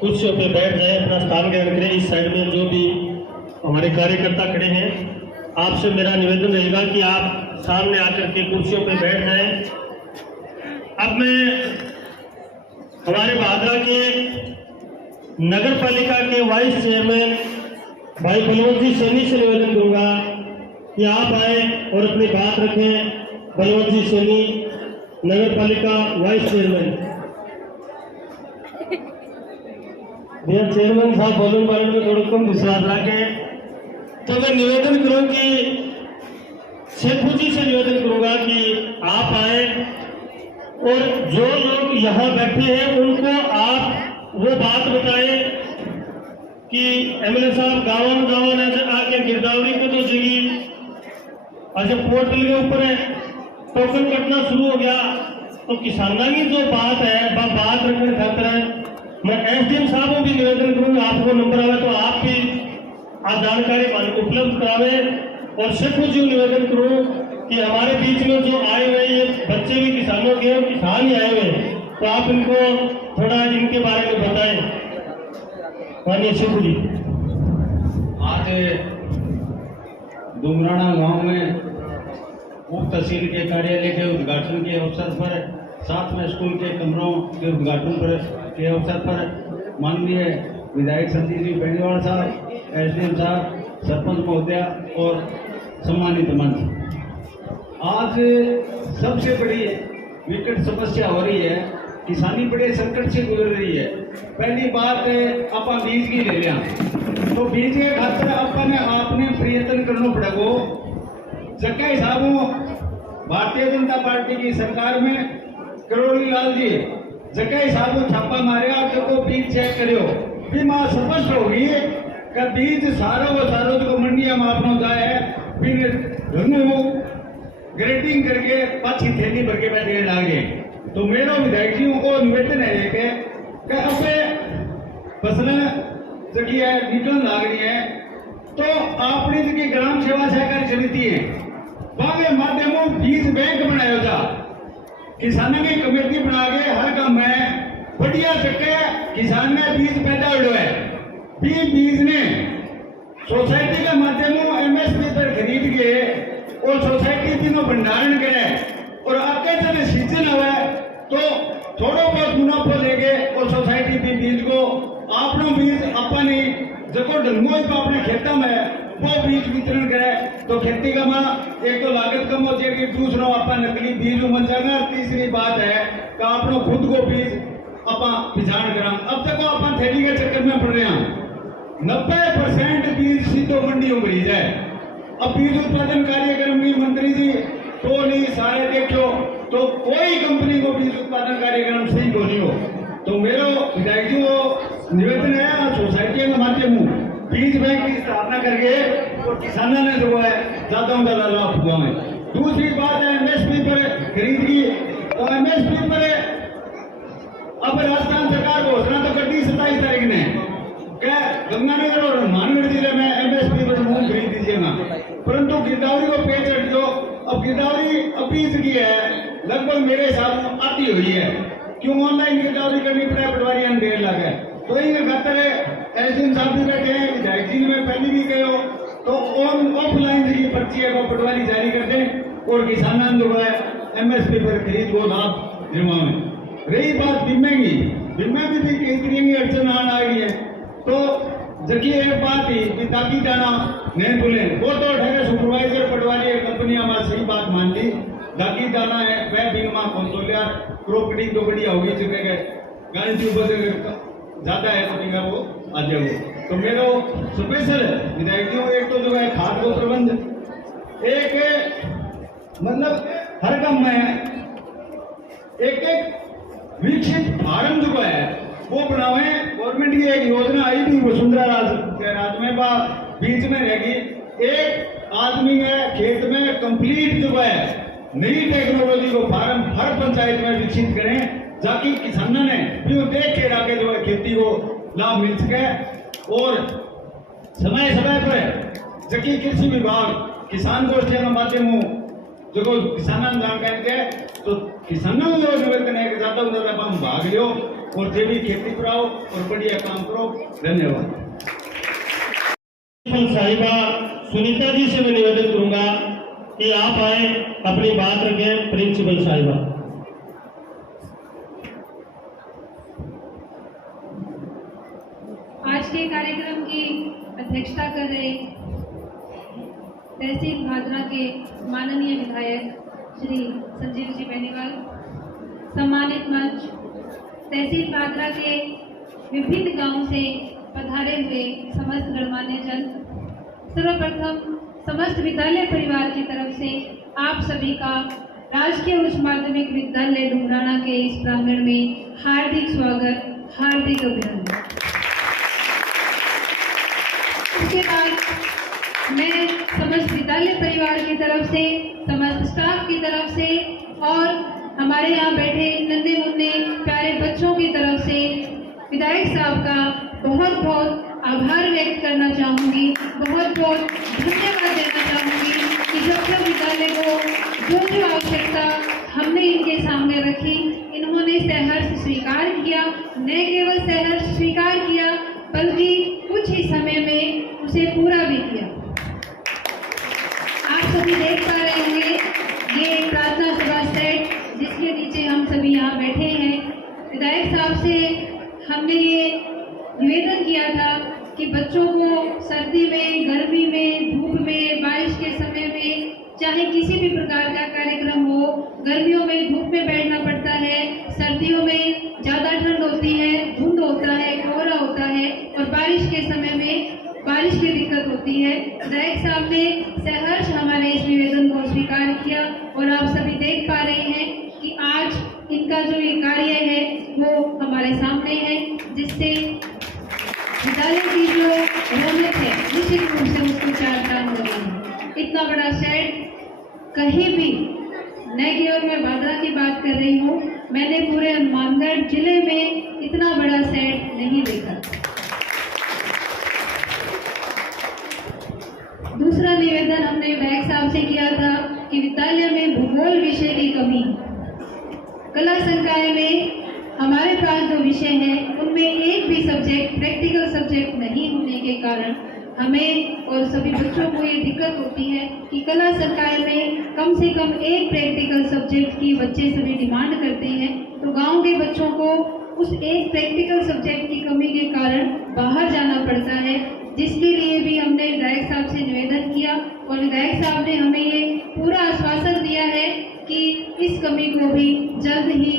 कुर्सियों पे बैठ जाएं, अपना स्थान ग्रहण करें। इस साइड में जो भी हमारे कार्यकर्ता खड़े हैं, आपसे मेरा निवेदन रहेगा कि आप सामने आकर के कुर्सियों पे बैठ जाएं। अब मैं हमारे भादरा के नगर पालिका के वाइस चेयरमैन भाई बलवंत जी सैनी से निवेदन करूंगा कि आप आए और अपनी बात रखें। बलवंत जी सैनी, नगर पालिका वाइस चेयरमैन। भैया चेयरमैन साहब बोलन बालन में थोड़ा कम विश्वास रखे। तो मैं निवेदन करूं कि शेखू जी से निवेदन करूंगा कि आप आए और जो लोग यहाँ बैठे हैं उनको आप वो बात बताएं कि एमएलए साहब गाँव ऐसे आके गिरदावरी को तो जगी, अच्छा पोर्टल के ऊपर है, टोकन कटना शुरू हो गया। तो किसानों की जो बात है वह बात रखने खातर है। मैं एसडीएम साहब को भी निवेदन करूंगा, आपको नंबर आवे तो आप भी आप जानकारी उपलब्ध करावे। और शेखू जी निवेदन करूं कि हमारे बीच में जो आए हुए ये बच्चे भी किसानों के और किसान ही आए हुए, तो आप इनको थोड़ा इनके बारे में बताएं। माननीय शेखू जी। आज डुमराना गांव में उप तहसील के कार्यालय के उद्घाटन के अवसर पर, साथ में स्कूल के कमरों के उद्घाटन के अवसर पर माननीय विधायक संजीव जी बेनीवाल साहब, एसडीएम साहब, सरपंच महोदया और सम्मानित मंच, आज सबसे बड़ी विकट समस्या हो रही है, किसानी बड़े संकट से गुजर रही है। पहली बात अपन बीज की ले लिया, तो बीज के खातर अपन आपने प्रयत्न करना पड़ेगा। जक्का हिसाबों भारतीय जनता पार्टी की सरकार में करोड़ी लाल जी जगह हिसाबों छापा मारे, जो बीज चेक करो भी मां स्पष्ट होगी कि बीज सारो जो मंडिया में आपनो जाए फिर धनु ग्रेडिंग करके पाछी थैली भर के बैठे लागे। तो मेरा विधायक जी को निवेदन है कि अपने फसलें जगी है निकल लाग रही है, तो आपने जी ग्राम सेवा सहकारी समिति है बागे माध्यमों बीज बैंक बनाया जा, किसानों की कमेटी बना के हर काम में बढ़िया चक्के किसान ने बीज पैदा हो है, बीज ने सोसाइटी के माध्यमों एमएसपी पर खरीद के और सोसाइटी तीनों भंडारण करे और आगे चले सीजन हुआ तो थोड़ा बहुत मुनाफा लेके और सोसाइटी भी बीज को आपनो बीज अपनी जगह ढंगो अपने खेतों में वो बीज वितरण करे, तो खेती का एक तो लागत कम हो जाएगी, दूसरा अपन नकली बीज उमन जाएगा। तीसरी बात है कि आपनो खुद को बीज अपा पिछाड़ करा। अब तक अपन थैली के चक्कर में पड़ रहे हैं, 90% बीज सीधो मंडियों में जाए। अब बीज उत्पादन कार्यक्रम की मंत्री जी तो नहीं सारे देखो तो कोई कंपनी को बीज उत्पादन कार्यक्रम सही को नहीं हो। तो मेरा विधायक जी को निवेदन है सोसाइटी के माध्यम बीज बैंक की स्थापना करके और किसानों ने जो है ज्यादा लाभ हुआ है। दूसरी बात है एमएसपी पर खरीद की, तो एमएसपी पर अब राजस्थान सरकार घोषणा तो कर दी 27 तारीख ने, गंगानगर और हनुमानगढ़ जिले में MSP पर मूंग खरीद दीजिएगा, परंतु गिरदावरी को पेच रख दो। अब गिरदावरी अभी की है लगभग मेरे हिसाब से आती हुई है, क्यों ऑनलाइन गिरदावरी करनी पड़े, पटवारी में 1.5 लाख है। तो ये बेहतर है, SDM साहब भी बैठे हैं, विधायक जी में पहले भी गए हो, तो ऑफलाइन जो ये पर्ची है वो पटवारी जारी कर दें और किसानों जो है MSP पर खरीद को लाभ दिलवाएं। रही बात बीमे की, बीमे में भी कई तरह की अड़चन आ रही है, तो जबकि एक बात ही कि ताकि जाना नहीं भूले, वो तो ठहरे सुपरवाइजर पटवारी कंपनियां में सही बात मान ली, ताकि जाना है वह बीमा कंट्रोलियर प्रॉपर्टी तो बढ़िया होगी, जगह गाड़ी की उपज ज्यादा है तो बीमा वो आ जाओगे। तो मेरा स्पेशल विधायकों एक तो जो है खाद को प्रबंध, एक मतलब हर काम में एक विकसित भारत जो है वो बनावे। गवर्नमेंट की एक योजना आई थी वसुंधरा राज में बीच में रहेगी, एक आदमी है खेत में कंप्लीट जो है नई टेक्नोलॉजी को फार्म हर पंचायत में विकसित करें, ताकि किसानों ने भी देख के आगे जो है खेती को लाभ मिल सके। और समय समय पर जबकि कृषि विभाग किसान गोष्ठी के माध्यम जो किसानों जानकारी के, तो किसानों को जो निवेदन है कि ज्यादा से ज्यादा हम भाग लो और जो भी खेती कराओ और बढ़िया काम करो। धन्यवाद। साहिबा सुनीता जी से मैं निवेदन करूंगा कि आप आए अपनी बात रखें। प्रिंसिपल साहिबा। आज के कार्यक्रम की अध्यक्षता कर रहे तहसील भादरा के माननीय विधायक श्री संजीव जी बेनीवाल, सम्मानित मंच, तहसील भादरा के विभिन्न गांवों से पधारे हुए समस्त गणमान्य जन, सर्वप्रथम समस्त विद्यालय परिवार की तरफ से आप सभी का राजकीय उच्च माध्यमिक विद्यालय डुमराना के इस प्रांगण में हार्दिक स्वागत, हार्दिक अभिनंदन। इसके बाद मैं समस्त विद्यालय परिवार की तरफ से, समस्त स्टाफ की तरफ से और हमारे यहाँ बैठे नन्हे मुन्ने प्यारे बच्चों की तरफ से विधायक साहब का बहुत बहुत आभार व्यक्त करना चाहूँगी, बहुत बहुत धन्यवाद देना चाहूँगी कि जब विद्यालय को जो जो आवश्यकता हमने इनके सामने रखी, इन्होंने सहर्ष स्वीकार किया। न केवल सहर्ष स्वीकार किया बल्कि कुछ ही समय में उसे पूरा भी किया। आप सभी देख पा रहे होंगे ये प्रार्थना सभा सेट जिसके नीचे हम सभी यहाँ बैठे हैं। विधायक साहब से हमने ये निवेदन किया था कि बच्चों को सर्दी में, गर्मी में, धूप में, बारिश के समय में, चाहे किसी भी प्रकार का कार्यक्रम हो, गर्मियों में धूप में बैठना पड़ता है, सर्दियों में ज़्यादा ठंड होती है, धुंध होता है, कोहरा होता है और बारिश के समय में बारिश की दिक्कत होती है। विधायक साहब ने सहर्ष हमारे इस निवेदन को स्वीकार किया और आप सभी देख पा रहे हैं कि आज इनका जो ये कार्य है वो हमारे सामने है, जिससे विद्यालय की जो रौनक है निश्चित रूप से उसको चार चांद हो रही है। इतना बड़ा शेड कहीं भी, न केवल मैं भादरा की बात कर रही हूँ, मैंने पूरे हनुमानगढ़ जिले में इतना बड़ा शेड नहीं देखा। दूसरा निवेदन हमने विधायक साहब से किया था कि विद्यालय में भूगोल विषय की कमी, कला संकाय में हमारे पास जो विषय है उनमें एक भी सब्जेक्ट, प्रैक्टिकल सब्जेक्ट नहीं होने के कारण हमें और सभी बच्चों को ये दिक्कत होती है कि कला संकाय में कम से कम एक प्रैक्टिकल सब्जेक्ट की बच्चे सभी डिमांड करते हैं। तो गांव के बच्चों को उस एक प्रैक्टिकल सब्जेक्ट की कमी के कारण बाहर जाना पड़ता है, जिसके लिए भी हमने विधायक साहब से निवेदन किया और विधायक साहब ने हमें ये पूरा आश्वासन दिया है कि इस कमी को भी जल्द ही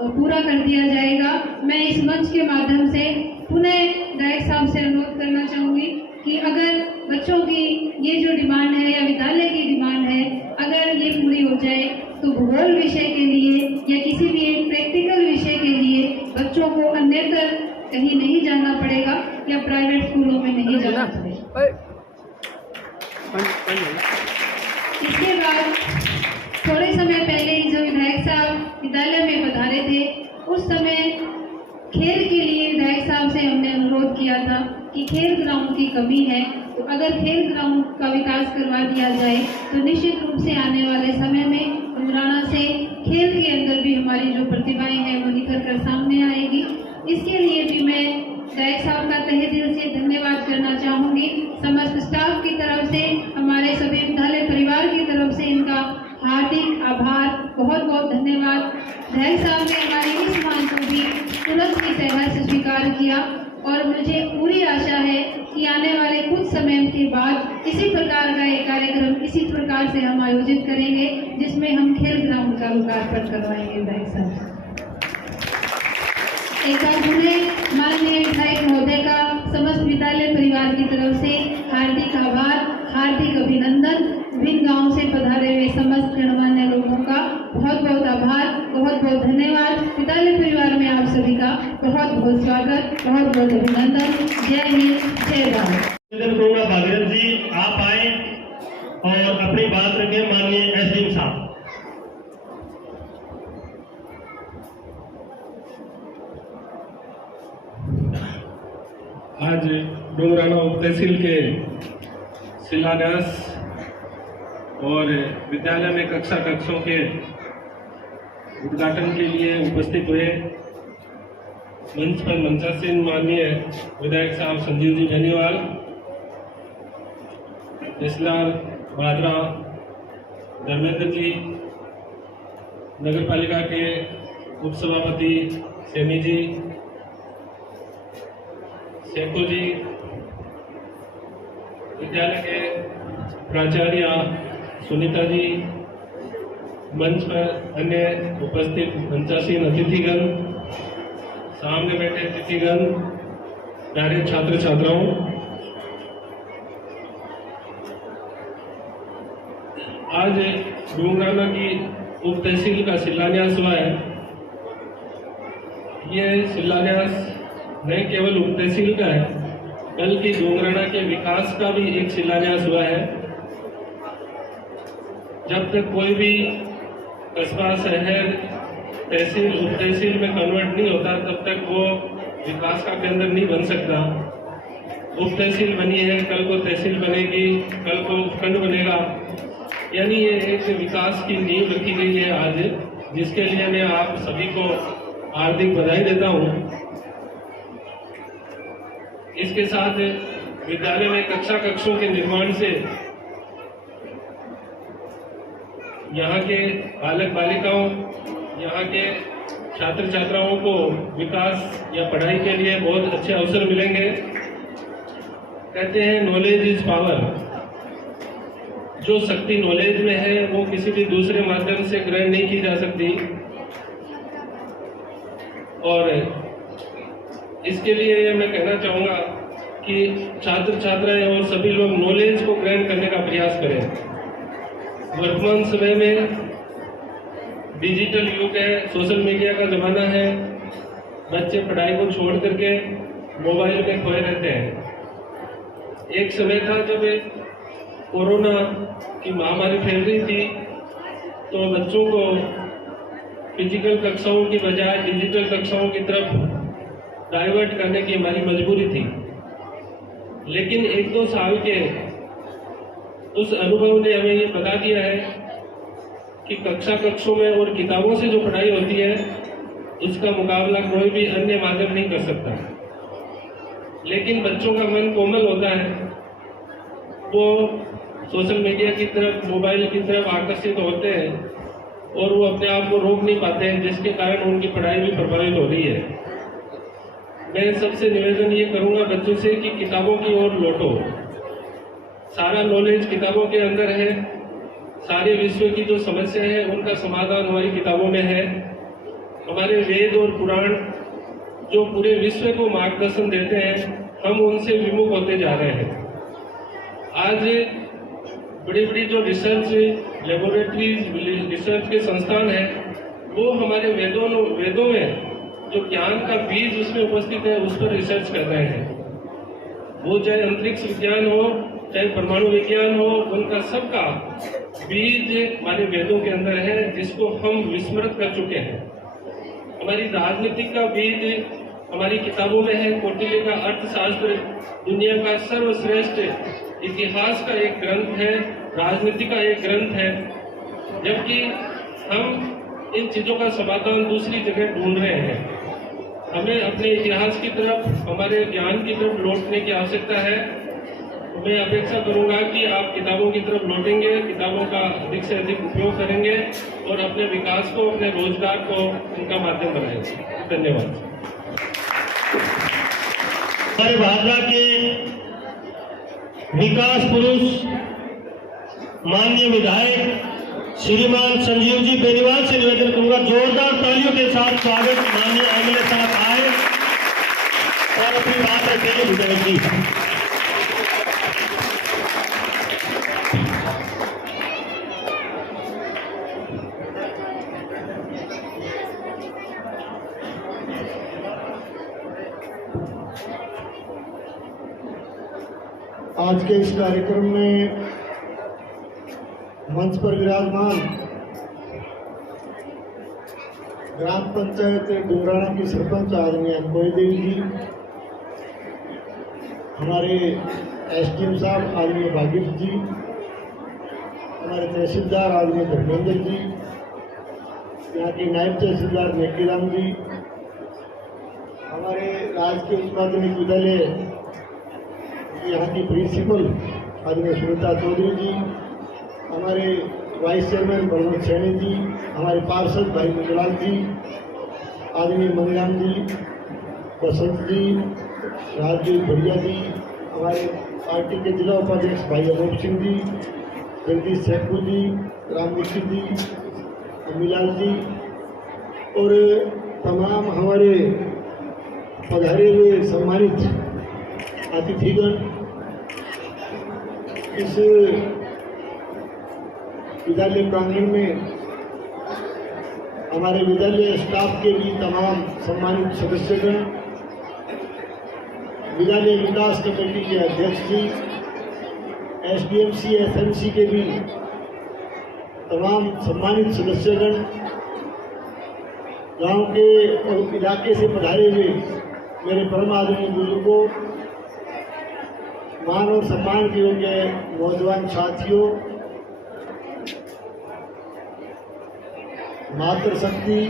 पूरा कर दिया जाएगा। मैं इस मंच के माध्यम से पुनः विधायक साहब से अनुरोध करना चाहूँगी कि अगर बच्चों की ये जो डिमांड है या विद्यालय की डिमांड है, अगर ये पूरी हो जाए तो भूगोल विषय के लिए या किसी भी एक प्रैक्टिकल विषय के लिए बच्चों को अन्यत्र कहीं नहीं जाना पड़ेगा या प्राइवेट स्कूलों में नहीं जाना पड़ेगा। इसके बाद थोड़े समय पहले जो विधायक साहब विद्यालय में पधारे थे, उस समय खेल के लिए विधायक साहब से हमने अनुरोध किया था कि खेल ग्राउंड की कमी है, तो अगर खेल ग्राउंड का विकास करवा दिया जाए तो निश्चित रूप से आने वाले समय में डोंगराना से खेल के अंदर भी हमारी जो प्रतिभाएं हैं वो निखर कर सामने आएगी। इसके लिए भी मैं गायक साहब का तहे दिल से धन्यवाद करना चाहूँगी। समस्त स्टाफ की तरफ से, हमारे सभी विद्यालय परिवार की तरफ से इनका हार्दिक आभार, बहुत बहुत धन्यवाद। गायक साहब ने हमारी इस मांग को भी तुरंत ही सहर्ष से स्वीकार किया और मुझे पूरी आशा है कि आने वाले कुछ समय के बाद इसी प्रकार का एक कार्यक्रम इसी प्रकार से हम आयोजित करेंगे जिसमें हम खेल ग्राउंड का लोकार्पण करवाएंगे। गायक साहब एक बार पुनः माननीय विधायक महोदय का समस्त विद्यालय परिवार की तरफ से हार्दिक आभार, हार्दिक अभिनंदन। विभिन्न गांव से पधारे हुए समस्त गणमान्य लोगों का बहुत बहुत आभार, बहुत बहुत धन्यवाद। विद्यालय परिवार में आप सभी का बहुत बहुत स्वागत, बहुत बहुत अभिनंदन। जय हिंद, जय भारत। भागीरथ जी आप आए और अपनी बात रखें। माननीय एसडीएम साहब। आज डोंगराना उप तहसील के शिलान्यास और विद्यालय में कक्षों के उद्घाटन के लिए उपस्थित हुए मंच पर मंचासीन माननीय विधायक साहब संजीव जी बेनीवाल, जसलाल भादरा, धर्मेंद्र जी, नगर पालिका के उप सभापति सेमी जी, शेखू जी, विद्यालय के प्राचार्य सुनीता जी, मंच पर अन्य उपस्थित मंचासीन अतिथिगण, सामने बैठे अतिथिगण, प्यारे छात्र छात्राओं, आज डोंगराना की उप तहसील का शिलान्यास हुआ है। ये शिलान्यास न केवल उप तहसील का है बल्कि डोंगराना के विकास का भी एक शिलान्यास हुआ है। जब तक कोई भी कस्बा, शहर, तहसील, उप तहसील में कन्वर्ट नहीं होता तब तक वो विकास का केंद्र नहीं बन सकता। उप तहसील बनी है, कल को तहसील बनेगी, कल को उपखंड बनेगा, यानी ये एक विकास की नींव रखी गई है आज, जिसके लिए मैं आप सभी को हार्दिक बधाई देता हूँ। इसके साथ विद्यालय में कक्षों के निर्माण से यहाँ के बालक बालिकाओं, यहाँ के छात्र छात्राओं को विकास या पढ़ाई के लिए बहुत अच्छे अवसर मिलेंगे। कहते हैं नॉलेज इज पावर। जो शक्ति नॉलेज में है वो किसी भी दूसरे माध्यम से ग्रहण नहीं की जा सकती, और इसके लिए मैं कहना चाहूँगा कि छात्र छात्राएं और सभी लोग नॉलेज को ग्रहण करने का प्रयास करें। वर्तमान समय में डिजिटल युग है, सोशल मीडिया का जमाना है, बच्चे पढ़ाई को छोड़ करके मोबाइल में खोए रहते हैं। एक समय था जब कोरोना की महामारी फैल रही थी तो बच्चों को फिजिकल कक्षाओं की बजाय डिजिटल कक्षाओं की तरफ डाइवर्ट करने की हमारी मजबूरी थी। लेकिन 1-2 साल के उस अनुभव ने हमें ये बता दिया है कि कक्षों में और किताबों से जो पढ़ाई होती है उसका मुकाबला कोई भी अन्य माध्यम नहीं कर सकता। लेकिन बच्चों का मन कोमल होता है, वो सोशल मीडिया की तरफ, मोबाइल की तरफ आकर्षित होते हैं और वो अपने आप को रोक नहीं पाते हैं, जिसके कारण उनकी पढ़ाई भी प्रभावित हो रही है। मैं सबसे निवेदन ये करूंगा बच्चों से कि किताबों की ओर लौटो। सारा नॉलेज किताबों के अंदर है, सारे विश्व की जो समस्या है उनका समाधान हमारी किताबों में है। हमारे वेद और पुराण जो पूरे विश्व को मार्गदर्शन देते हैं, हम उनसे विमुख होते जा रहे हैं। आज बड़ी बड़ी जो रिसर्च लेबोरेटरीज, रिसर्च के संस्थान हैं, वो हमारे वेदों में जो ज्ञान का बीज उसमें उपस्थित है उस पर रिसर्च कर रहे हैं। वो चाहे अंतरिक्ष विज्ञान हो, चाहे परमाणु विज्ञान हो, उनका सबका बीज हमारे वेदों के अंदर है, जिसको हम विस्मृत कर चुके हैं। हमारी राजनीति का बीज हमारी किताबों में है। कौटिल्य का अर्थशास्त्र दुनिया का सर्वश्रेष्ठ इतिहास का एक ग्रंथ है, राजनीति का एक ग्रंथ है, जबकि हम इन चीजों का समाधान दूसरी जगह ढूंढ रहे हैं। हमें अपने इतिहास की तरफ, हमारे ज्ञान की तरफ लौटने की आवश्यकता है। मैं अपेक्षा करूंगा कि आप किताबों की तरफ लौटेंगे, किताबों का अधिक से अधिक उपयोग करेंगे और अपने विकास को, अपने रोजगार को उनका माध्यम बनाएंगे। धन्यवाद। हमारे भाजपा के विकास पुरुष माननीय विधायक श्रीमान संजीव जी बेनीवाल से निवेदन करूंगा, जोरदार तालियों के साथ स्वागत। माननीय एमएलए साहब आए और अपनी बात रखेंगे। विधायक जी आज के इस कार्यक्रम में मंच पर विराजमान ग्राम पंचायत डोंगराना की सरपंच आदरणीय कोई देवी जी, हमारे एसडीएम साहब आदरणीय भागीरथ जी, हमारे तहसीलदार आदरणीय धर्मेंद्र जी, यहाँ के नायब तहसीलदार मेकीराम जी, हमारे राजकीय उच्च माध्यमिक विद्यालय यहाँ की प्रिंसिपल आदरणीय सुनीता चौधरी जी, हमारे वाइस चेयरमैन बलवंत सैनी जी, हमारे पार्षद भाई मंगलाल जी, आदरणीय मंगलाम जी, बसंत जी, राजवीर भैया जी, हमारे पार्टी के जिला उपाध्यक्ष भाई अनूप सिंह जी, जगदीश सेठू जी, राममूर्ति जी, अमीलाल जी और तमाम हमारे पधारे हुए सम्मानित अतिथिगण, इस विद्यालय प्रांगण में हमारे विद्यालय स्टाफ के भी तमाम सम्मानित सदस्यगण, विद्यालय विकास कमेटी के अध्यक्ष जी, एसडीएमसी एसएमसी के भी तमाम सम्मानित सदस्यगण, गांव के और इलाके से पधारे हुए मेरे परम आदरणीय बुजुर्गों, मान और सम्मान के योग्य नौजवान साथियों, मातृशक्ति,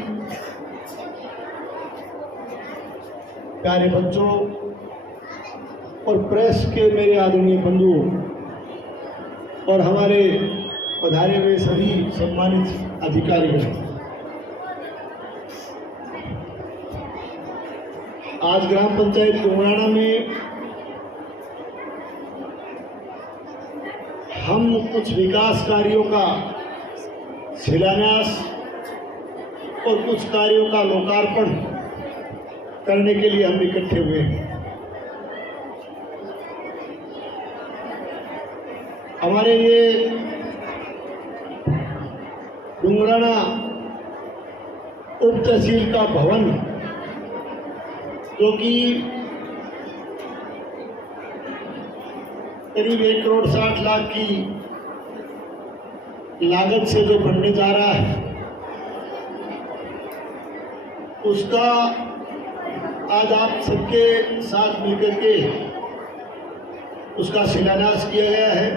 प्यारे बच्चों और प्रेस के मेरे आदरणीय बंधु और हमारे पधारे हुए सभी सम्मानित अधिकारीगण, आज ग्राम पंचायत डोंगराना में हम कुछ विकास कार्यों का शिलान्यास और कुछ कार्यों का लोकार्पण करने के लिए हम इकट्ठे हुए हैं। हमारे ये डोंगराना उप तहसील का भवन, जो कि करीब 1 करोड़ 60 लाख की लागत से जो बनने जा रहा है, उसका आज आप सबके साथ मिलकर के उसका शिलान्यास किया गया है।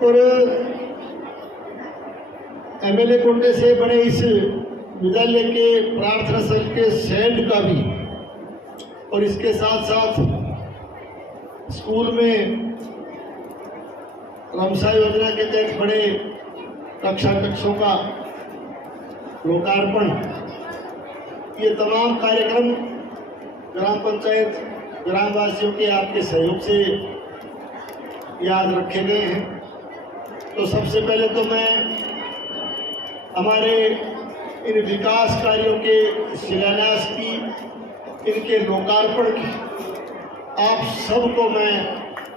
और एमएलए कोटे से बने इस विद्यालय के प्रार्थना स्थल के शेड का भी, और इसके साथ साथ स्कूल में रमसा योजना के तहत बड़े कक्षा कक्षों का लोकार्पण, ये तमाम कार्यक्रम ग्राम पंचायत ग्रामवासियों के आपके सहयोग से याद रखे गए हैं। तो सबसे पहले तो मैं हमारे इन विकास कार्यों के शिलान्यास की, इनके लोकार्पण की आप सबको मैं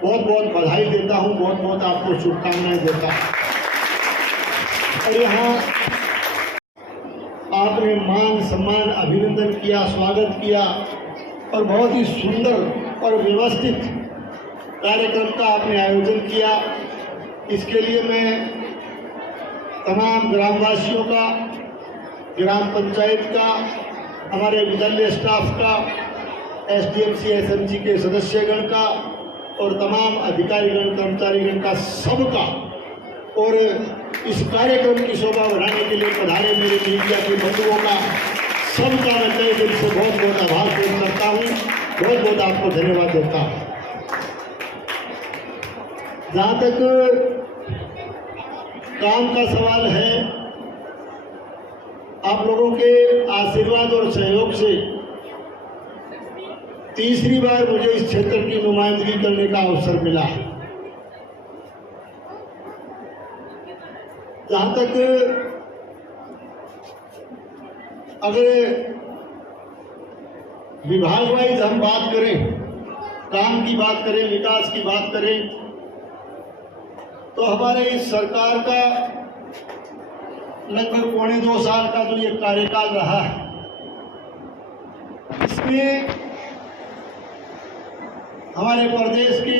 बहुत बहुत बधाई देता हूं, बहुत बहुत आपको शुभकामनाएं देता हूं। और यहाँ आपने मान सम्मान अभिनंदन किया, स्वागत किया और बहुत ही सुंदर और व्यवस्थित कार्यक्रम का आपने आयोजन किया। इसके लिए मैं तमाम ग्रामवासियों का, ग्राम पंचायत का हमारे विद्यालय स्टाफ का, एसडीएमसी एसएमसी के सदस्यगण का और तमाम अधिकारीगण कर्मचारीगण का सबका, और इस कार्यक्रम की शोभा बढ़ाने के लिए पधारे मेरे मीडिया के बंधुओं का सबका मैं तहे दिल से बहुत बहुत आभार व्यक्त करता हूँ, बहुत बहुत आपको धन्यवाद देता हूँ। जहाँ तक काम का सवाल है, आप लोगों के आशीर्वाद और सहयोग से तीसरी बार मुझे इस क्षेत्र की नुमाइंदगी करने का अवसर मिला है। जहाँ तक अगर विभाग वाइज हम बात करें, काम की बात करें, विकास की बात करें, तो हमारे इस सरकार का लगभग 1.25 साल का जो ये कार्यकाल रहा है, इसमें हमारे प्रदेश के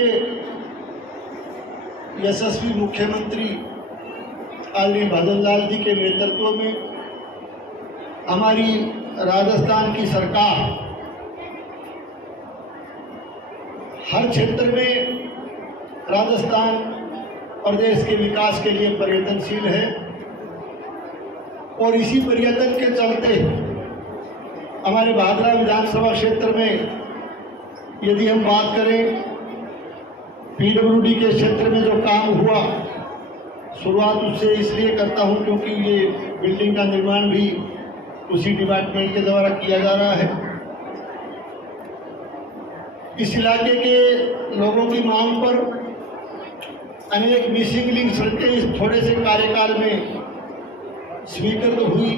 यशस्वी मुख्यमंत्री आदरणीय भजन लाल जी के नेतृत्व में हमारी राजस्थान की सरकार हर क्षेत्र में राजस्थान प्रदेश के विकास के लिए प्रयत्नशील है। और इसी प्रयत्न के चलते हमारे भादरा विधानसभा क्षेत्र में यदि हम बात करें, पीडब्ल्यूडी के क्षेत्र में जो काम हुआ, शुरुआत उससे इसलिए करता हूं क्योंकि ये बिल्डिंग का निर्माण भी उसी डिपार्टमेंट के द्वारा किया जा रहा है। इस इलाके के लोगों की मांग पर अनेक मिसिंग लिंक सड़कें इस थोड़े से कार्यकाल में स्वीकृत हुई,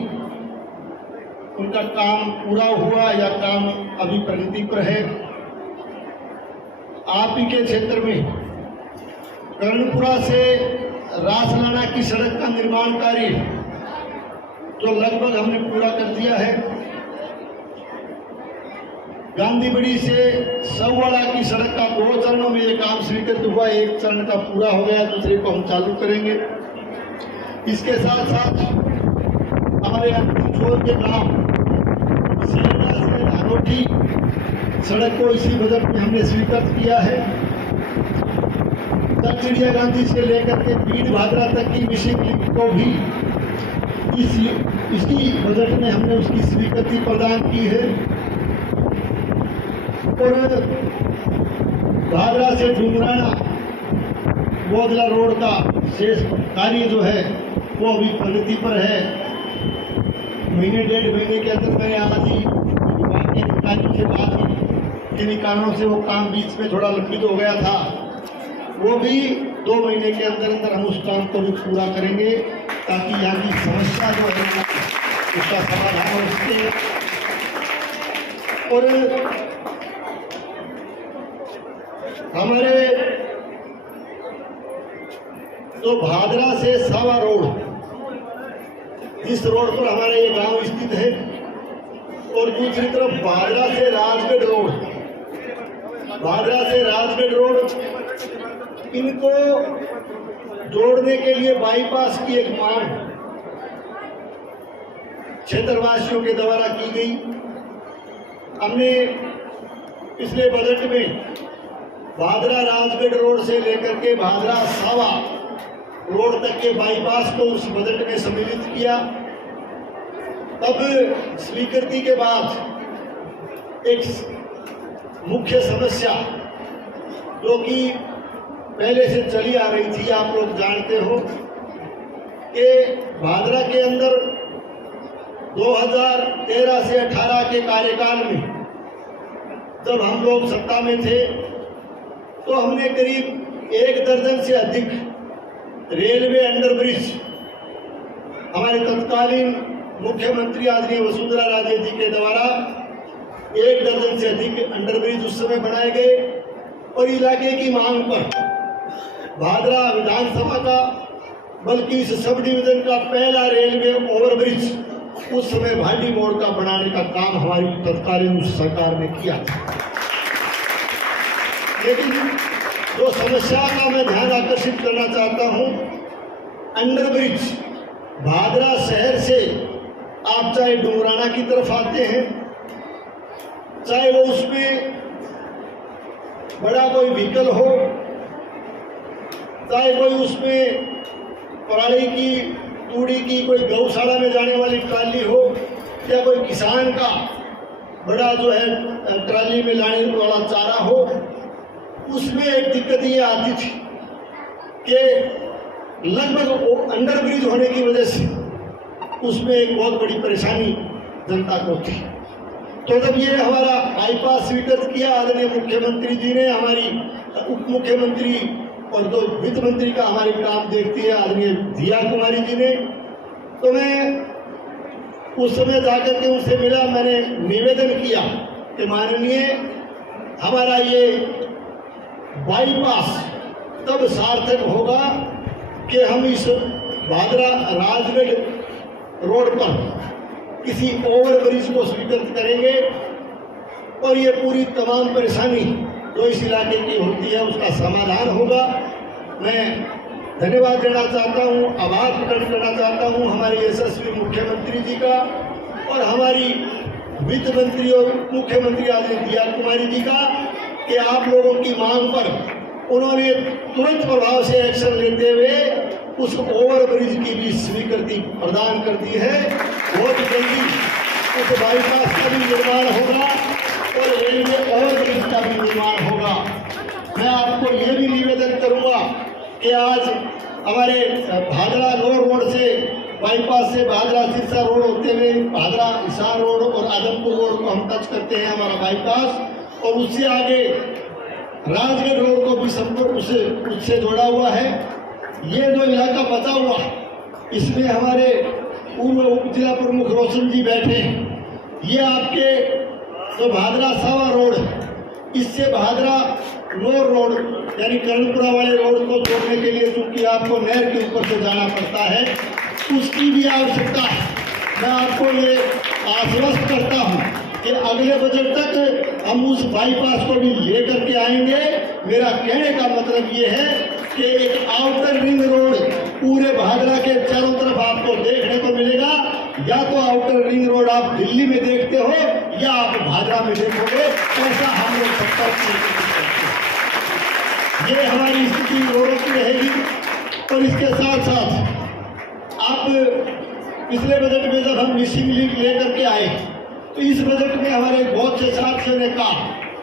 उनका काम पूरा हुआ या काम अभी प्रगति पर है। आप ही के क्षेत्र में कर्णपुरा से रासलाना की सड़क का निर्माण कार्य जो लगभग हमने पूरा कर दिया है। गांधीबड़ी से सौवाड़ा की सड़क का 2 चरणों में ये काम स्वीकृत हुआ, 1 चरण का पूरा हो गया, दूसरे को हम चालू करेंगे। इसके साथ साथ हमारे अंतिम छोर के गांव सेना से धानोटी सड़क को इसी बजट में हमने स्वीकृत किया है। चिड़िया गांधी से लेकर के भीड़ भादरा तक की मिसिंग लिंक को भी इसी बजट में हमने उसकी स्वीकृति प्रदान की है। और भादरा से डुंगराना बोधला रोड का शेष कार्य जो है वो अभी प्रगति पर है। महीने 1.5 महीने के अंदर मैंने आज ही विभाग के अधिकारियों से बात की, किन्हीं कारणों से वो काम बीच में थोड़ा लंबित हो गया था, वो भी 2 महीने के अंदर अंदर हम उस काम को भी पूरा करेंगे ताकि यहाँ की समस्या जो है उसका समाधान हो सके। और हमारे तो भादरा से सावा रोड, इस रोड पर हमारा ये गांव स्थित है, और दूसरी तरफ भादरा से राजगढ़ रोड, भादरा से राजगढ़ रोड, इनको जोड़ने के लिए बाईपास की एक मांग क्षेत्रवासियों के द्वारा की गई। हमने पिछले बजट में भादरा राजगढ़ रोड से लेकर के भादरा सावा रोड तक के बाईपास को उस बजट में सम्मिलित किया। तब स्वीकृति के बाद एक मुख्य समस्या जो कि पहले से चली आ रही थी, आप लोग जानते हो कि भादरा के अंदर 2013 से 18 के कार्यकाल में जब हम लोग सत्ता में थे तो हमने करीब 1 दर्जन से अधिक रेलवे अंडरब्रिज हमारे तत्कालीन मुख्यमंत्री आदरणीय वसुंधरा राजे जी के द्वारा 1 दर्जन से अधिक अंडरब्रिज उस समय बनाए गए। और इलाके की मांग पर भादरा विधानसभा का, बल्कि इस सब डिवीजन का पहला रेलवे ओवरब्रिज उस समय भाटी मोड़ का बनाने का काम हमारी तत्कालीन सरकार ने किया था। लेकिन जो समस्या का मैं ध्यान आकर्षित करना चाहता हूं, अंडरब्रिज भादरा शहर से आप चाहे डुंगराना की तरफ आते हैं चाहे वो उसमें बड़ा कोई व्हीकल हो, चाहे कोई उसमें पराली की तूड़ी की कोई गौशाला में जाने वाली ट्राली हो, या कोई किसान का बड़ा जो है ट्राली में लाने वाला चारा हो। उसमें एक दिक्कत ये आती थी कि लगभग अंडर ब्रिज होने की वजह से उसमें एक बहुत बड़ी परेशानी जनता को थी। तो जब ये हमारा बाईपास स्वीकृत किया आदरणीय मुख्यमंत्री जी ने, हमारी उप मुख्यमंत्री और जो वित्त मंत्री का हमारी काम देखती है आदरणीय दिया कुमारी जी ने, तो मैं उस समय जाकर के उनसे मिला। मैंने निवेदन किया कि माननीय, हमारा ये बाईपास तब सार्थक होगा कि हम इस भादरा राजगढ़ रोड पर किसी ओवर ब्रिज को स्वीकृत करेंगे और ये पूरी तमाम परेशानी जो इस इलाके की होती है उसका समाधान होगा। मैं धन्यवाद देना चाहता हूँ, आभार प्रकट करना चाहता हूँ हमारे यशस्वी मुख्यमंत्री जी का और हमारी वित्त मंत्री और मुख्यमंत्री आदरणीय दिया कुमारी जी का कि आप लोगों की मांग पर उन्होंने तुरंत प्रभाव से एक्शन लेते हुए उस ओवर ब्रिज की भी स्वीकृति प्रदान कर दी है। बहुत जल्दी उस बाईपास का भी निर्माण होगा और रेलवे ओवर ब्रिज का भी निर्माण होगा। मैं आपको ये भी निवेदन करूंगा कि आज हमारे भादरा लोअर रोड से बाईपास से भादरा सिरसा रोड होते हुए भादरा हिसार रोड और आदमपुर रोड को हम टच करते हैं हमारा बाईपास, और उससे आगे राजगढ़ रोड को भी संपर्क उससे जोड़ा हुआ है। ये जो इलाका बचा हुआ इसमें हमारे पूर्व उप जिला प्रमुख रोशन जी बैठे हैं। ये आपके जो भादरा सावा रोड, इससे भादरा लोअर रोड यानी कर्णपुरा वाले रोड को जोड़ने के लिए चूंकि आपको नहर के ऊपर से जाना पड़ता है, उसकी भी आवश्यकता है। मैं आपको ये आश्वस्त करता हूँ कि अगले बजट तक हम उस बाईपास को भी लेकर के आएंगे। मेरा कहने का मतलब ये है कि एक आउटर रिंग रोड पूरे भादरा के चारों तरफ आपको देखने को मिलेगा। या तो आउटर रिंग रोड आप दिल्ली में देखते हो या आप भादरा में देखोगे, ऐसा हम लोग सकते। ये हमारी स्थिति रोडों की रहेगी। और इसके साथ साथ आप पिछले बजट में जब हम मिसिंग लिंक लेकर के आए तो इस बजट में हमारे बहुत से साथियों ने कहा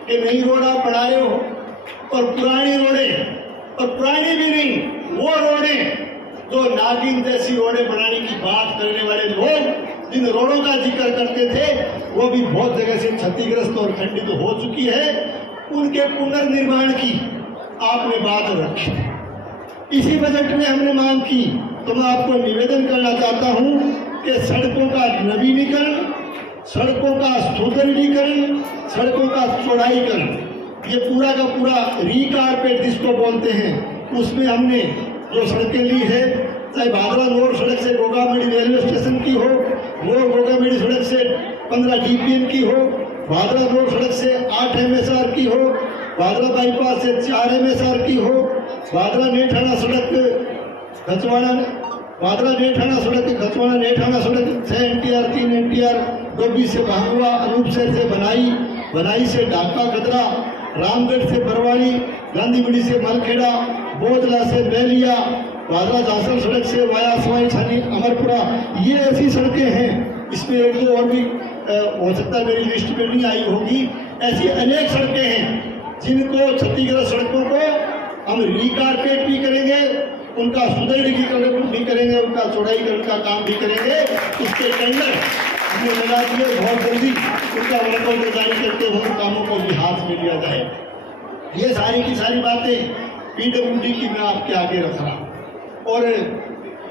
कि नई रोड आप बढ़ा रहे हो और पुरानी रोडें, और पुरानी भी नहीं, वो रोडें जो नागिन जैसी रोडें बनाने की बात करने वाले लोग जिन रोडों का जिक्र करते थे वो भी बहुत जगह से क्षतिग्रस्त और खंडित तो हो चुकी है। उनके पुनर्निर्माण की आपने बात रखी। इसी बजट में हमने मांग की, तो मैं आपको निवेदन करना चाहता हूं कि सड़कों का नवीनीकरण, सड़कों का सुदृढ़ीकरण, सड़कों का चौड़ाईकरण, ये पूरा का पूरा रीकारपेट जिसको बोलते हैं, उसमें हमने जो सड़कें ली है, चाहे भादरा लोअर सड़क से गोगामेड़ी रेलवे स्टेशन की हो, लोअर गोगामेड़ी सड़क से 15 DPM की हो, भादरा लोअर सड़क से 8 MSR की हो, भादरा बाईपास से 4 MSR की हो, भादरा नेठाना सड़क खचवाड़ा, भादरा नेठाना सड़क खचवाड़ा नेठाना सड़क 6 NTR 3 NTR, डोबी से भांगवा, अनूपसर से बनाई से ढाका गदरा, रामगढ़ से बरवाड़ी, गांधीबड़ी से मलखेड़ा, बोधला से बेलिया, भादरा झांसर सड़क से वाया सवाई छानी अमरपुरा, ये ऐसी सड़कें हैं। इसमें एक दो और भी हो सकता है मेरी लिस्ट में नहीं आई होगी। ऐसी अनेक सड़कें हैं जिनको क्षतिग्रस्त सड़कों को हम रीकारपेट भी करेंगे, उनका सुदृढ़ीकरण भी करेंगे, उनका चौड़ाईकरण का काम भी करेंगे। उसके टेंडर हमने लगा दिए, बहुत जल्दी उनका वर्कआउट जारी करके उन कामों को भी हाथ में लिया जाए। ये सारी की सारी बातें PWD की मैं आपके आगे रख रहा हूँ। और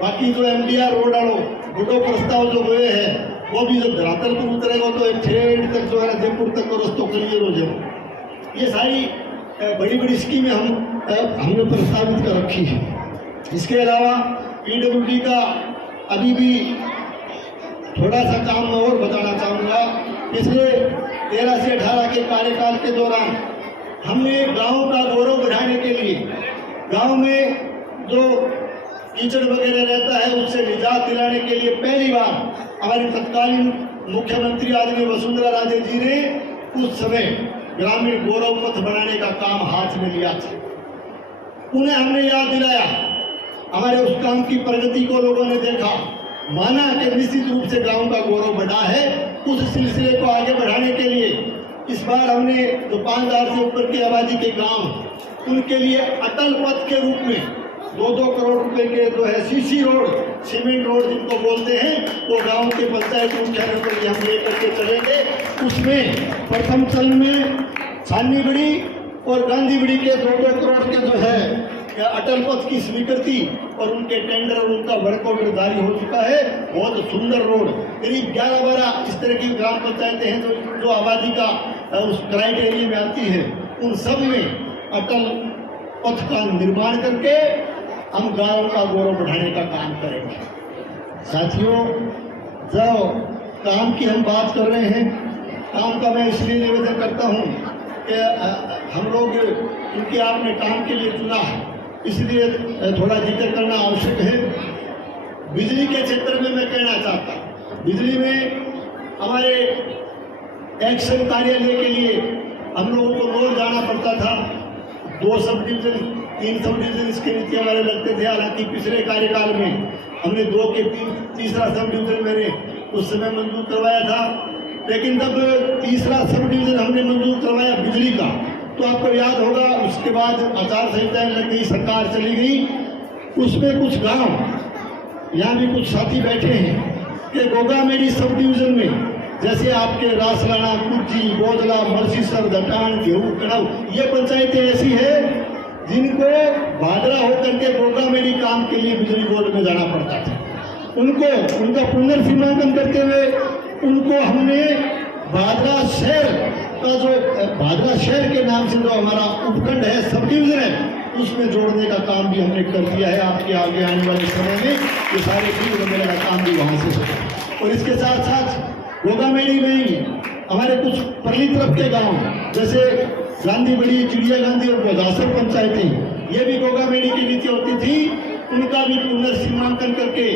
बाकी जो MDR रोड आड़ो बुढ़ो प्रस्ताव जो हुए हैं वो भी जब धरातल पर उतरेगा तो एक ठेठ तक जो है जयपुर तक को रस्तों के लिए रोज ये सारी बड़ी बड़ी स्कीमें हमने प्रस्तावित कर रखी है। इसके अलावा PWD का अभी भी थोड़ा सा काम मैं और बताना चाहूँगा। पिछले 13 से 18 के कार्यकाल के दौरान हमने गांव का गौरव बढ़ाने के लिए गांव में जो कीचड़ वगैरह रहता है उससे निजात दिलाने के लिए पहली बार हमारी तत्कालीन मुख्यमंत्री आदरणीय वसुंधरा राजे जी ने उस समय ग्रामीण गौरव पथ बनाने का काम हाथ में लिया था। उन्हें हमने याद दिलाया, हमारे उस काम की प्रगति को लोगों ने देखा, माना कि निश्चित रूप से गांव का गौरव बढ़ा है। उस सिलसिले को आगे बढ़ाने के लिए इस बार हमने जो 5,000 से ऊपर की आबादी के गांव, उनके लिए अटल पथ के रूप में 2-2 करोड़ रुपए के जो है सीसी रोड, सीमेंट रोड जिनको बोलते हैं, वो गांव के पंचायत मुख्यालय पर हम लेकर के चलेंगे। उसमें प्रथम चरण में छानीबड़ी और गांधीबड़ी के 2-2 करोड़ के जो है अटल पथ की स्वीकृति और उनके टेंडर और उनका वर्कआउट जारी हो चुका है। बहुत सुंदर रोड, करीब 11-12 इस तरह की ग्राम पंचायतें हैं जो आबादी का उस क्राइटेरिया में आती है। उन सब में अटल पथ का निर्माण करके हम गांव का गौरव बढ़ाने का काम करेंगे। साथियों, जो काम की हम बात कर रहे हैं, काम का मैं इसलिए निवेदन करता हूं कि हम लोग, क्योंकि आपने काम के लिए चुना है, इसलिए थोड़ा जिक्र करना आवश्यक है। बिजली के क्षेत्र में मैं कहना चाहता हूँ, बिजली में हमारे एक्शन कार्यालय के लिए हम लोगों को रोज जाना पड़ता था। 2 सब डिवीजन, 3 सब डिवीजन इसके नीचे हमारे लगते थे। हालांकि पिछले कार्यकाल में हमने 2 के 3रा सब डिवीजन मैंने उस समय मंजूर करवाया था, लेकिन जब 3रा सब डिवीजन हमने मंजूर करवाया बिजली का, तो आपको याद होगा उसके बाद आचार संहिता लग गई, सरकार चली गई। उसमें कुछ गांव, यहाँ भी कुछ साथी बैठे हैं कि गोगामेडी सब डिवीजन में, जैसे आपके रासलाना, कुर्ची, बोदला, मरसीसर, दटान, घेऊ, कड़ाऊ, ये पंचायतें ऐसी है जिनको भादरा होकर के गोगामेडी काम के लिए बिजली बोर्ड में जाना पड़ता था। उनको उनका पुनर्सीमांकन करते हुए उनको हमने भादरा शहर का, जो भादरा शहर के नाम से जो हमारा उपखंड है, सब डिवीजन है, उसमें जोड़ने का काम भी हमने कर दिया है। आपके आगे आने वाले समय में ये सारे फील्ड वगैरह का काम भी वहाँ से होगा। और इसके साथ साथ गोगामेडी में ही हमारे कुछ परली तरफ के गांव, जैसे गांधीबड़ी, चिड़िया गांधी और बदासर पंचायतें, ये भी गोगामेडी की नीचे होती थी। उनका भी पुनर्सीमांकन करके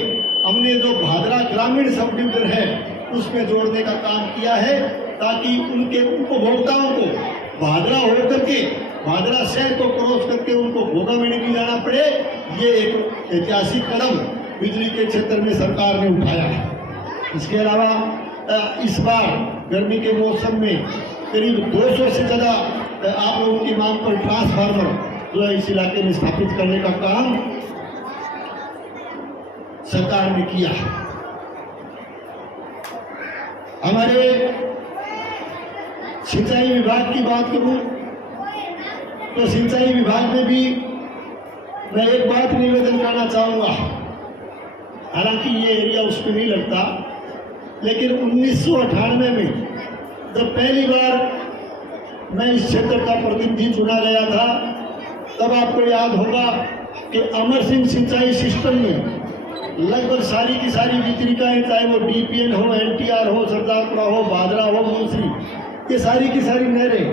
हमने जो भादरा ग्रामीण सब डिवीजन है उसमें जोड़ने का काम किया है, ताकि उनके उपभोक्ताओं को भादरा होकर के, भादरा शहर को क्रॉस करके उनको गोगामेडी भी जाना पड़े। ये एक ऐतिहासिक कदम बिजली के क्षेत्र में सरकार ने उठाया है। इसके अलावा इस बार गर्मी के मौसम में करीब 200 से ज़्यादा आप लोगों की मांग पर ट्रांसफार्मर जो है इस इलाके में स्थापित करने का काम सरकार ने किया है। हमारे सिंचाई विभाग की बात करूं तो सिंचाई विभाग में भी मैं एक बात निवेदन करना चाहूंगा। हालांकि ये एरिया उसमें नहीं लगता, लेकिन 1998 में जब पहली बार मैं इस क्षेत्र का प्रतिनिधि चुना गया था, तब आपको याद होगा कि अमर सिंह सिंचाई सिस्टम में लगभग सारी की सारी वितरिकाएं, चाहे वो डीपीएन हो, एनटीआर हो, सरदारपुरा हो, भादरा हो, मुंसरी, ये सारी की सारी नहरें,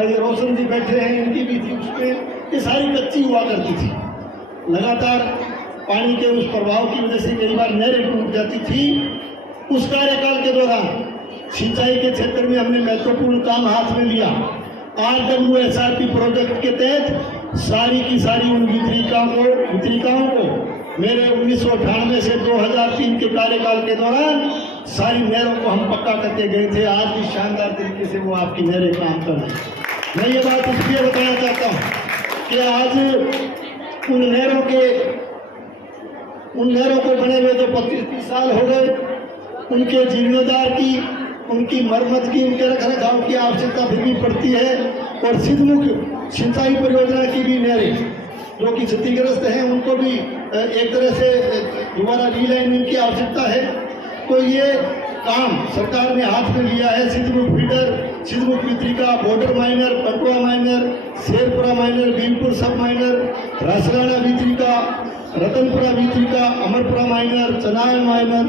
ये रोशन जी बैठे हैं, इनकी भी थी उसमें, ये सारी कच्ची हुआ करती थी। लगातार पानी के उस प्रभाव की वजह से कई बार नहरें टूट जाती थी। उस कार्यकाल के दौरान सिंचाई के क्षेत्र में हमने महत्वपूर्ण काम हाथ में लिया। RWSRP प्रोजेक्ट के तहत सारी की सारी उन वितरिकाओं को मेरे 1998 से 2003 के कार्यकाल के दौरान सारी नहरों को हम पक्का करके गए थे। आज भी शानदार तरीके से वो आपकी नहरें काम कर रही हैं। मैं ये बात इसलिए बताना चाहता हूँ कि आज उन नहरों को बने हुए तो 25-30 साल हो गए, उनके जीर्णोद्धार की, उनकी मरम्मत की, उनके रखरखाव की आवश्यकता फिर भी पड़ती है। और सिद्धमुख सिंचाई परियोजना की भी नहरें जो कि क्षतिग्रस्त हैं, उनको भी एक तरह से दोबारा रीलाइनमेंट की आवश्यकता है। तो ये काम सरकार ने हाथ में लिया है। सिद्धमुख फीडर, सिद्धमुख वितरिका, border minor, Patwa minor, Sherpura minor, Bhimpur sub minor, Rasrana वितरिका, रतनपुरा वितरिका, अमरपुरा माइनर, चनाय माइनर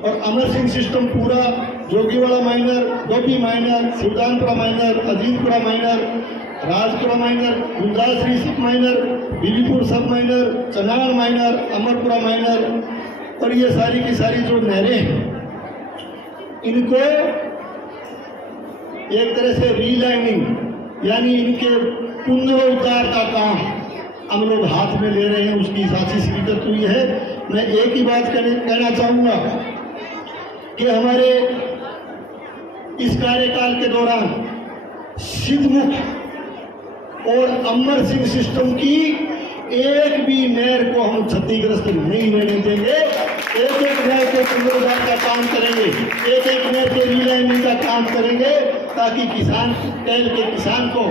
और अमर सिंह सिस्टम पूरा, जोगीवाड़ा minor, Gopi minor, Shivdanpura minor, Ajitpura minor, Rajpura minor, Gunjashri sub minor, Bibipur सब माइनर, चनार माइनर, अमरपुरा माइनर और ये सारी की सारी जो नहरें हैं, इनको एक तरह से रीलाइनिंग यानी इनके पुनरुद्धार का काम हम लोग हाथ में ले रहे हैं, उसकी साथी स्वीकृत हुई है। मैं एक ही बात कहना चाहूँगा कि हमारे इस कार्यकाल के दौरान सिद्धमुख और अमर सिंह सिस्टम की एक भी नहर को हम क्षतिग्रस्त नहीं होने देंगे। एक एक नहर के पुनरुद्धार का काम करेंगे, एक एक नहर के रीलाइनिंग का काम करेंगे, ताकि किसान कैल के किसान को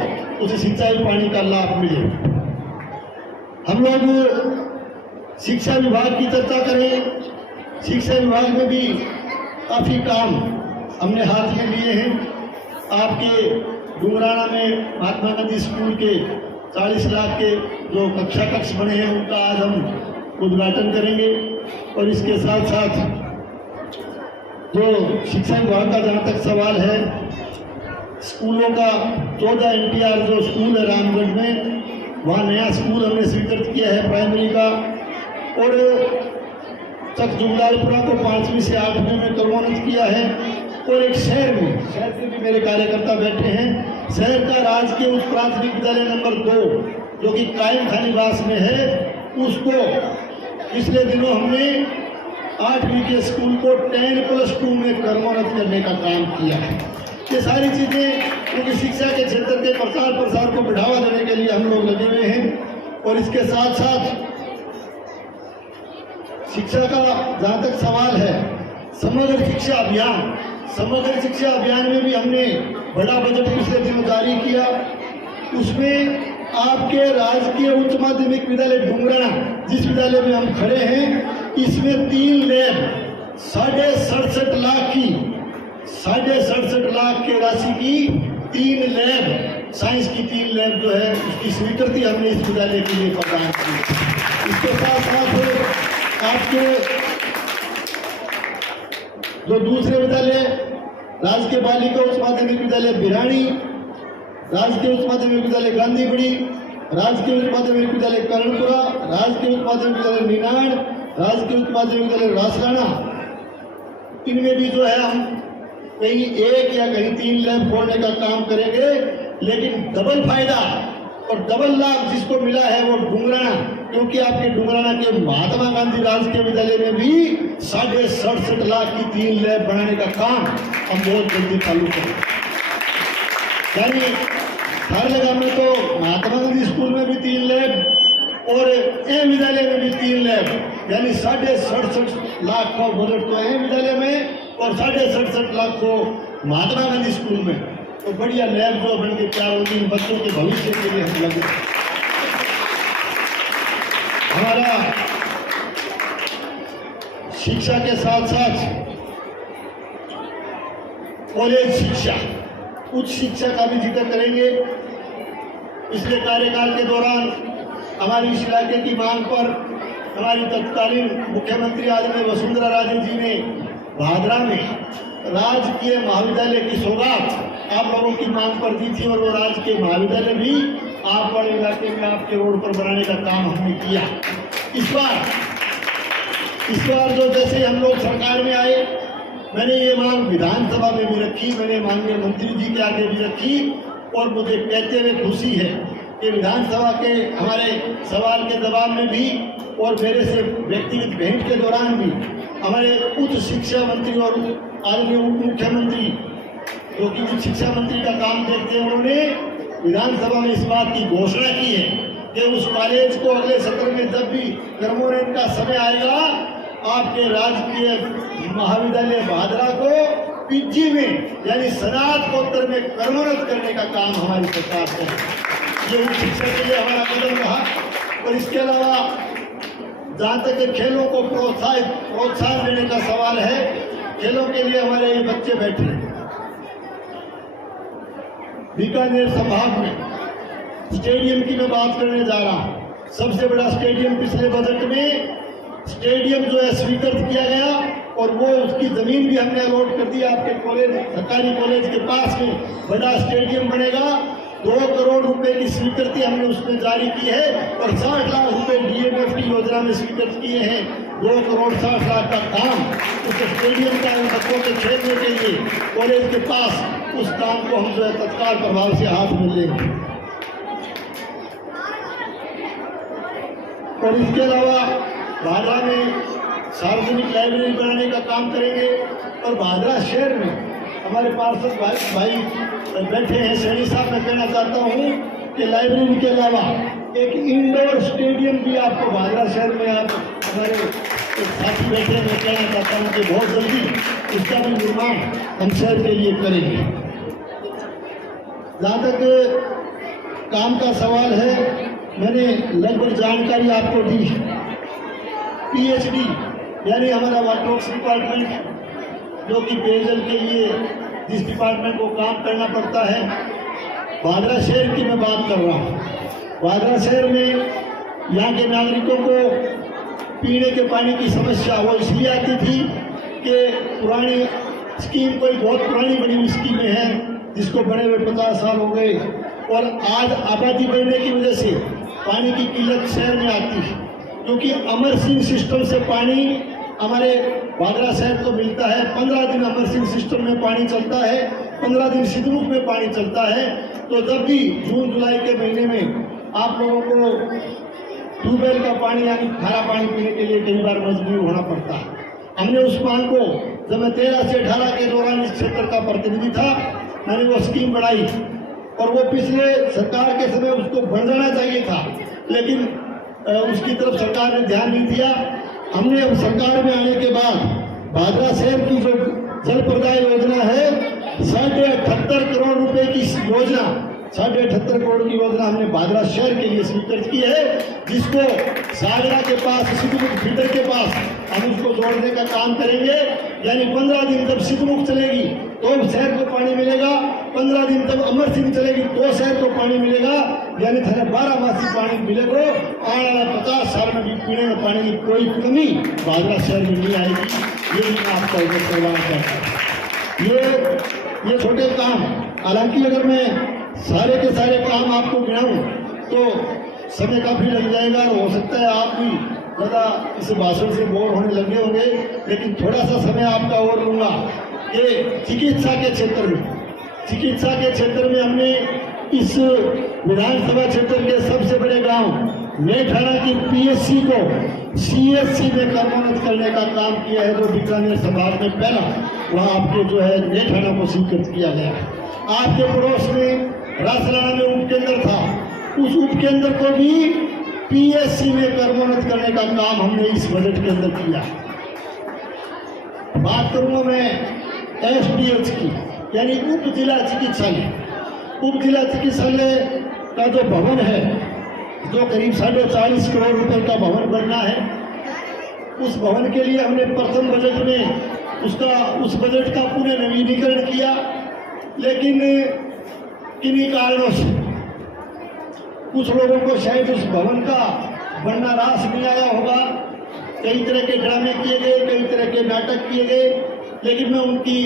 उस सिंचाई पानी का लाभ मिले। हम लोग शिक्षा विभाग की चर्चा करें। शिक्षा विभाग में भी काफ़ी काम हमने हाथ में लिए हैं। आपके डुंगराना में महात्मा गांधी स्कूल के 40 लाख के जो कक्षा कक्ष बने हैं उनका आज हम उद्घाटन करेंगे। और इसके साथ साथ जो शिक्षा विभाग का जहाँ तक सवाल है, स्कूलों का 14 NTR जो स्कूल है रामगढ़ में, वहाँ नया स्कूल हमने स्वीकृत किया है प्राइमरी का। और तक जुगलालपुरा को 5वीं से 8वीं में क्रमोन्नत किया है। और एक शहर से भी मेरे कार्यकर्ता बैठे हैं, शहर का राजकीय उच्च प्राथमिक विद्यालय नंबर 2 जो कि कायम खानीवास में है, उसको पिछले दिनों हमने 8वीं के स्कूल को 10+2 में क्रमोन्नत करने का काम किया है। ये सारी चीज़ें क्योंकि शिक्षा के क्षेत्र के प्रसार प्रसार को बढ़ावा देने के लिए हम लोग लगे हुए हैं। और इसके साथ साथ शिक्षा का जहाँ तक सवाल है, समग्र शिक्षा अभियान में भी हमने बड़ा बजट पिछले दिनों जारी किया। उसमें आपके राजकीय उच्च माध्यमिक विद्यालय डुंगराना, जिस विद्यालय में हम खड़े हैं, इसमें 3 लैब 67.5 लाख के राशि की 3 लैब, साइंस की 3 लैब जो है उसकी स्वीकृति हमने इस विद्यालय के लिए प्रदान की। इसके साथ साथ आपके जो दूसरे विद्यालय राजकीय बालिका उच्च माध्यमिक विद्यालय बिरानी, राजकीय उच्च माध्यमिक विद्यालय गांधीबड़ी, राजकीय उच्च माध्यमिक विद्यालय करणपुरा, राजकीय उच्च माध्यमिक विद्यालय निनाड़, राजकीय उच्च माध्यमिक विद्यालय रासराना, इनमें भी जो है हम कहीं 1 या कहीं 3 लैब खोलने का काम करेंगे। लेकिन डबल फायदा और डबल लाभ जिसको मिला है वो डुंगराना, क्योंकि आपके डुंगराना के महात्मा गांधी राजकीय विद्यालय में भी 67.5 लाख की 3 लैब बनाने का काम हम बहुत जल्दी चालू करेंगे। यानी हर जगह में तो महात्मा गांधी स्कूल में भी 3 लैब और एम विद्यालय में भी 3 लैब, यानी 67.5 लाख का बजट तो एम विद्यालय में और 67.5 लाख को महात्मा गांधी स्कूल में। तो बढ़िया लैब जो बन के तैयार होगी बच्चों के भविष्य के लिए हम लगे। हमारा शिक्षा के साथ साथ कॉलेज शिक्षा, उच्च शिक्षा का भी जिक्र करेंगे। पिछले कार्यकाल के दौरान हमारी इस इलाके की मांग पर हमारी तत्कालीन मुख्यमंत्री आदरणीय वसुंधरा राजे जी ने भादरा में राजकीय महाविद्यालय की सौगात आप लोगों की मांग पर दी थी। और वो राजकीय महाविद्यालय भी आप बड़े इलाके में आपके रोड पर बनाने का काम हमने किया। इस बार जो जैसे हम लोग सरकार में आए, मैंने ये मांग विधानसभा में भी रखी, मैंने माननीय मंत्री जी के आगे भी रखी। और मुझे कहते हुए खुशी है कि विधानसभा के हमारे सवाल के जवाब में भी और मेरे से व्यक्तिगत भेंट के दौरान भी हमारे उच्च शिक्षा मंत्री और आदरणीय उप मुख्यमंत्री जो कि उच्च शिक्षा मंत्री का काम देखते हैं, उन्होंने विधानसभा में इस बात की घोषणा की है कि उस कॉलेज को अगले सत्र में जब भी क्रमोन्नयन का समय आएगा, आपके राजकीय महाविद्यालय भादरा को PG में यानी स्नातकोत्तर में क्रमोन्नत करने का काम हमारी सरकार करेगी। ये उच्च शिक्षा के लिए हमारा कदम रहा। और इसके अलावा जहाँ तक खेलों को प्रोत्साहन देने का सवाल है, खेलों के लिए हमारे ये बच्चे बैठे हैं। बीकानेर संभाग में स्टेडियम की मैं बात करने जा रहा हूँ। सबसे बड़ा स्टेडियम पिछले बजट में स्टेडियम जो है स्वीकृत किया गया और वो उसकी जमीन भी हमने अलॉट कर दी। आपके कॉलेज सरकारी कॉलेज के पास में बड़ा स्टेडियम बनेगा। 2 करोड़ रुपए की स्वीकृति हमने उसमें जारी की है और 60 लाख रुपए DMF की योजना में स्वीकृत किए हैं। 2 करोड़ 60 लाख का काम उस स्टेडियम का बच्चों के खेलने के लिए कॉलेज के पास उस काम को हम जो है तत्काल प्रभाव से हाथ में लेंगे। और इसके अलावा भादरा में सार्वजनिक लाइब्रेरी बनाने का काम करेंगे। और भादरा शहर में हमारे पार्षद भाई बैठे हैं, सैनी साहब, मैं कहना चाहता हूँ कि लाइब्रेरी के अलावा एक इंडोर स्टेडियम भी आपको भादरा शहर में, आप हमारे एक साथी बैठे हैं, मैं कहना चाहता हूँ कि बहुत जल्दी इसका भी निर्माण हम शहर के लिए करेंगे। जहाँ तक काम का सवाल है, मैंने लगभग जानकारी आपको दी। PhD यानी हमारा वाटर डिपार्टमेंट, जो कि पेयजल के लिए जिस डिपार्टमेंट को काम करना पड़ता है, भादरा शहर की मैं बात कर रहा हूँ। भादरा शहर में यहाँ के नागरिकों को पीने के पानी की समस्या वो इसलिए आती थी कि पुरानी स्कीम, कोई बहुत पुरानी बनी हुई स्कीमें हैं जिसको बड़े हुए 50 साल हो गए, और आज आबादी बढ़ने की वजह से पानी की किल्लत शहर में आती है। क्योंकि अमर सिंह सिस्टम से पानी हमारे भादरा शहर को मिलता है। 15 दिन अमर सिंह सिस्टम में पानी चलता है, 15 दिन सिद्धमुख में पानी चलता है। तो जब भी जून जुलाई के महीने में आप लोगों को ट्यूबवेल का पानी यानी खारा पानी पीने के लिए कई बार मजबूर होना पड़ता है। हमने उस मांग को, जब मैं 13 से 18 के दौरान इस क्षेत्र का प्रतिनिधि था, मैंने वो स्कीम बढ़ाई, और वो पिछले सरकार के समय उसको बढ़ जाना चाहिए था, लेकिन उसकी तरफ सरकार ने ध्यान नहीं दिया। हमने अब सरकार में आने के बाद भादरा शहर की जो जल प्रदाय योजना है, 78.5 करोड़ रुपए की योजना, 78.5 करोड़ की योजना हमने भादरा शहर के लिए स्वीकृत की है, जिसको सागरा के पास, सिद्धमुख फीडर के पास हम उसको जोड़ने का काम करेंगे। यानी 15 दिन जब सिद्धमुख चलेगी तो शहर को पानी मिलेगा, 15 दिन तक अमर सिंह चलेगी तो शहर को पानी मिलेगा, यानी 12 मासी पानी मिलेगा। आने वाले 50 साल में भी पीने में पानी की कोई कमी भादरा शहर में नहीं आएगी। ये मैं आपका करवाना चाहता हूँ। ये छोटे काम, हालांकि अगर मैं सारे के सारे काम आपको गिनाऊं तो समय काफी लग जाएगा, और हो सकता है आप भी ज़्यादा इस भाषण से बोर होने लगे होंगे, लेकिन थोड़ा सा समय आपका और लूँगा। ये चिकित्सा के क्षेत्र में हमने इस विधानसभा क्षेत्र के सबसे बड़े गांव नेठाना की PSC को CSC में कर्मोन्नत करने का काम किया है। जो बीकानेर संभाग में पहला, वहाँ आपके जो है नेठाना को स्वीकृत किया गया। आपके पड़ोस में रासलाना में उपकेंद्र था, उस उपकेंद्र को भी PSC में कर्मोन्नत करने का काम हमने इस बजट के अंदर किया। बात करूंगा मैं SDH की, यानी उप जिला चिकित्सालय। उप जिला चिकित्सालय का जो भवन है, जो करीब 40.5 करोड़ रुपए का भवन बनना है, उस भवन के लिए हमने प्रथम बजट में उस बजट का पुनर्नवीनीकरण किया, लेकिन किन्हीं कारणों से कुछ लोगों को शायद उस भवन का बनना रास नहीं आया होगा। कई तरह के ड्रामे किए गए, कई तरह के नाटक किए गए, लेकिन मैं उनकी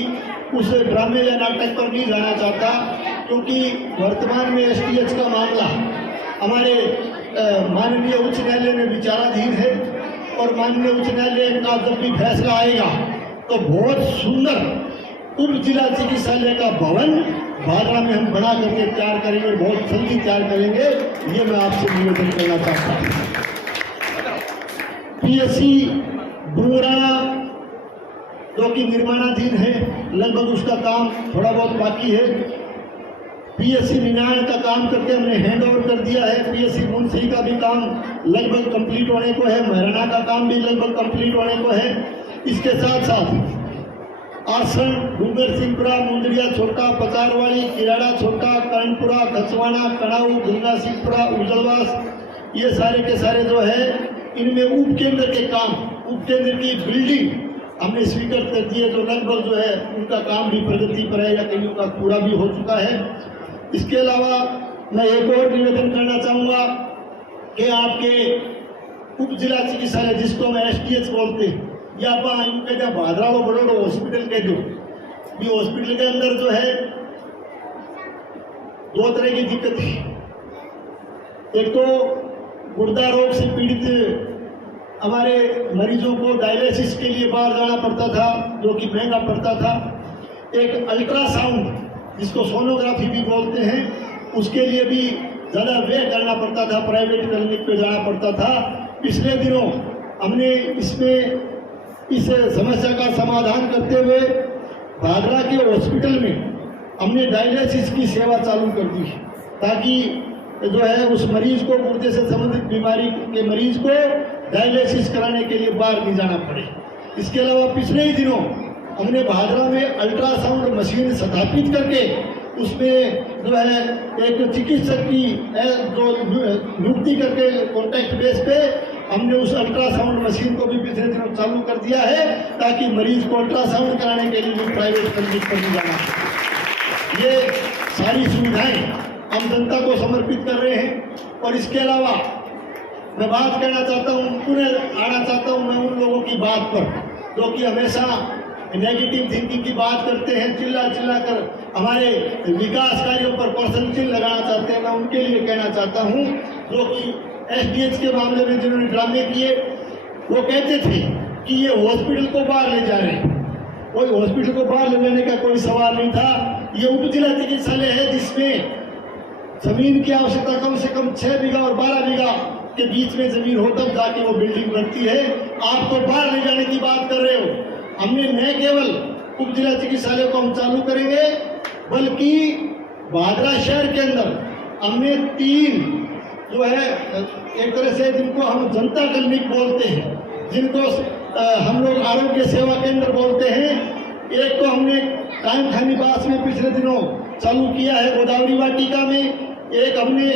उस ड्रामे या नाटक पर नहीं जाना चाहता, क्योंकि वर्तमान में SDH का मामला हमारे माननीय उच्च न्यायालय में विचाराधीन है, और माननीय उच्च न्यायालय का जब भी फैसला आएगा तो बहुत सुंदर उप जिला चिकित्सालय का भवन भादरा में हम बना करके तैयार करेंगे, बहुत जल्दी तैयार करेंगे। ये मैं आपसे निवेदन करना चाहता हूँ। PSC डूंगराना जो कि निर्माणाधीन है, लगभग उसका काम थोड़ा बहुत बाकी है। PSC निनाण का काम करके हमने हैंड ओवर कर दिया है। PSC मुंशी का भी काम लगभग कंप्लीट होने को है, महराना का काम भी लगभग कंप्लीट होने को है। इसके साथ साथ आसन, डूंगर सिंहपुरा, मुंदरिया छोटा, पचारवाड़ी, किराड़ा छोटा, कर्णपुरा, खचवाना, कड़ाऊ, गंगा सिंहपुरा, उजलवास, ये सारे के सारे जो है, इनमें उपकेंद्र के काम, उपकेंद्र की बिल्डिंग हमने स्वीकृत कर दी है, जो लगभग जो है उनका काम भी प्रगति पर है या कहीं का पूरा भी हो चुका है। इसके अलावा मैं एक और निवेदन करना चाहूँगा कि आपके उप जिला चिकित्सालय, जिसको मैं SDH बोलते हैं, या कहते हैं भादराड़ो बड़ोड़ो हॉस्पिटल कह दो, ये हॉस्पिटल के अंदर जो है 2 तरह की दिक्कत है। एक तो गुर्दा रोग से पीड़ित हमारे मरीजों को डायलिसिस के लिए बाहर जाना पड़ता था, जो कि महंगा पड़ता था। एक अल्ट्रासाउंड जिसको सोनोग्राफी भी बोलते हैं, उसके लिए भी ज़्यादा व्यय करना पड़ता था, प्राइवेट क्लिनिक पे जाना पड़ता था। पिछले दिनों हमने इसमें इस समस्या का समाधान करते हुए भादरा के हॉस्पिटल में हमने डायलिसिस की सेवा चालू कर दी, ताकि जो है उस मरीज को, गुर्दे से संबंधित बीमारी के मरीज को डायलिसिस कराने के लिए बाहर नहीं जाना पड़े। इसके अलावा पिछले ही दिनों हमने भादरा में अल्ट्रासाउंड मशीन स्थापित करके उसमें जो है एक चिकित्सक की जो नियुक्ति करके कॉन्टैक्ट बेस पे हमने उस अल्ट्रासाउंड मशीन को भी पिछले दिनों चालू कर दिया है, ताकि मरीज को अल्ट्रासाउंड कराने के लिए भी प्राइवेट क्लिनिक पर नहीं जाना पड़े। ये सारी सुविधाएं हम जनता को समर्पित कर रहे हैं। और इसके अलावा मैं बात कहना चाहता हूँ, पुनः आना चाहता हूँ मैं उन लोगों की बात पर जो कि हमेशा नेगेटिव थिंकिंग की बात करते हैं, चिल्ला चिल्ला कर हमारे विकास कार्यों पर परसेंटेज लगाना चाहते हैं। मैं उनके लिए कहना चाहता हूँ जो कि एसडीएच के मामले में जिन्होंने ड्रामे किए, वो कहते थे कि ये हॉस्पिटल को बाहर ले जा रहे हैं। कोई हॉस्पिटल को बाहर ले जाने का कोई सवाल नहीं था। ये उप जिला चिकित्सालय है जिसमें जमीन की आवश्यकता कम से कम 6 बीघा और 12 बीघा के बीच में जमीन हो तब जाके वो बिल्डिंग बनती है। आप तो बाहर ले जाने की बात कर रहे हो। हमने न केवल उप जिला चिकित्सालय को हम चालू करेंगे, बल्कि भादरा शहर के अंदर हमने 3 जो है एक तरह से जिनको हम जनता क्लिनिक बोलते हैं, जिनको हम लोग आरोग्य सेवा केंद्र बोलते हैं, एक तो हमने कायम खानी पास में पिछले दिनों चालू किया है गोदावरी वाटिका में, एक हमने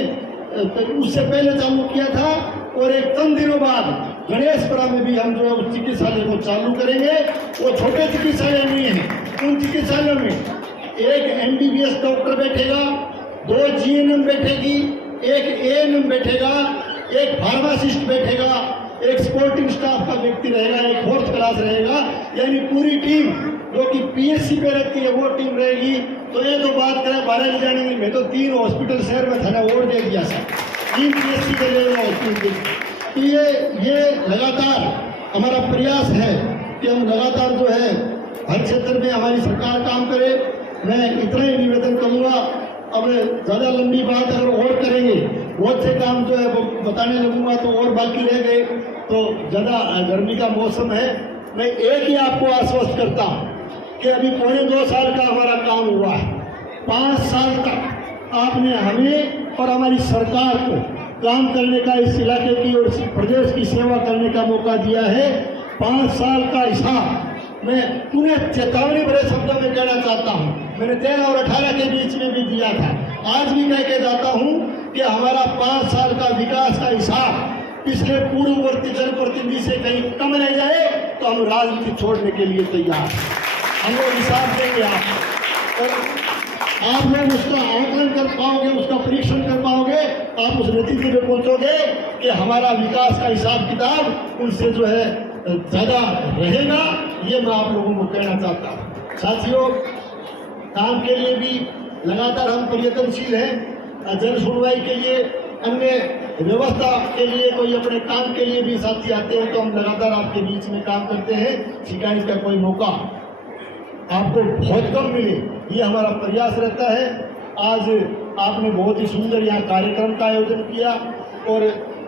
उससे पहले चालू किया था, और एक चंद दिनों बाद गणेशपुरा में भी हम जो है उस चिकित्सालय को चालू करेंगे। वो छोटे चिकित्सालय नहीं है। उन चिकित्सालयों में एक एमबीबीएस डॉक्टर बैठेगा, 2 जीएनएम बैठेगी, एक एएनएम बैठेगा, एक फार्मासिस्ट बैठेगा, एक सपोर्टिंग स्टाफ का व्यक्ति रहेगा, एक 4th क्लास रहेगा, यानी पूरी टीम जो कि पीएचसी पे रहती है वो टीम रहेगी। तो ये जो बात करें बाहर ले जाने की, मैं तो 3 हॉस्पिटल शहर में थाना और दे दिया सर, 3 पीएचसी के ले हॉस्पिटल। तो ये लगातार हमारा प्रयास है कि हम लगातार जो है हर क्षेत्र में हमारी सरकार काम करे। मैं इतना ही निवेदन करूँगा, अब ज़्यादा लंबी बात अगर और करेंगे, बहुत से काम जो है वो बताने लगूंगा तो और बाकी रह गए, तो ज़्यादा गर्मी का मौसम है। मैं एक ही आपको आश्वस्त करता हूँ कि अभी 2.25 साल का हमारा काम हुआ है। 5 साल तक आपने हमें और हमारी सरकार को काम करने का, इस इलाके की और इस प्रदेश की सेवा करने का मौका दिया है। 5 साल का हिसाब मैं पुनः चेतावनी भरे शब्दों में कहना चाहता हूँ। मैंने 13 और 18 के बीच में भी दिया था, आज भी कह के जाता हूँ कि हमारा 5 साल का विकास का हिसाब पिछले पूर्ववर्ती जनप्रतिनिधि से कहीं कम रह जाए तो हम राजनीति छोड़ने के लिए तैयार हैं। हम लोग हिसाब देंगे आप लोग उसका आकलन कर पाओगे, उसका परीक्षण कर पाओगे, आप उस नतीजे में पहुंचोगे कि हमारा विकास का हिसाब किताब उनसे जो है ज़्यादा रहेगा। ये मैं आप लोगों को कहना चाहता हूँ। साथियों, काम के लिए भी लगातार हम प्रयत्नशील हैं। जन सुनवाई के लिए, अन्य व्यवस्था के लिए, कोई अपने काम के लिए भी साथी आते हैं तो हम लगातार आपके बीच में काम करते हैं। शिकायत का कोई मौका आपको बहुत कम मिले, ये हमारा प्रयास रहता है। आज आपने बहुत ही सुंदर यहाँ कार्यक्रम का आयोजन किया और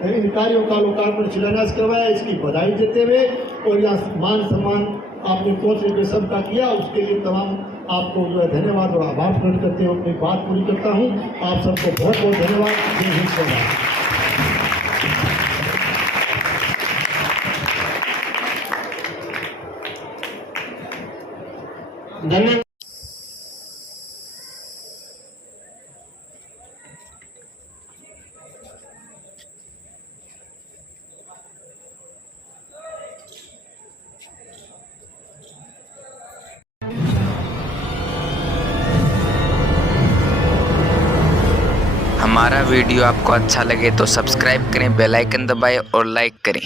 इन कार्यों का लोकार्पण शिलान्यास करवाया, इसकी बधाई देते हुए और यहाँ मान सम्मान आपने कोच के सबका किया, उसके लिए तमाम आपको जो है धन्यवाद और आभार प्रकट करते हुए अपनी बात पूरी करता हूँ। आप सबको बहुत बहुत धन्यवाद। जय हिंद, जय भारत। धन्यवाद। हमारा वीडियो आपको अच्छा लगे तो सब्सक्राइब करें, बेल आइकन दबाएं और लाइक करें।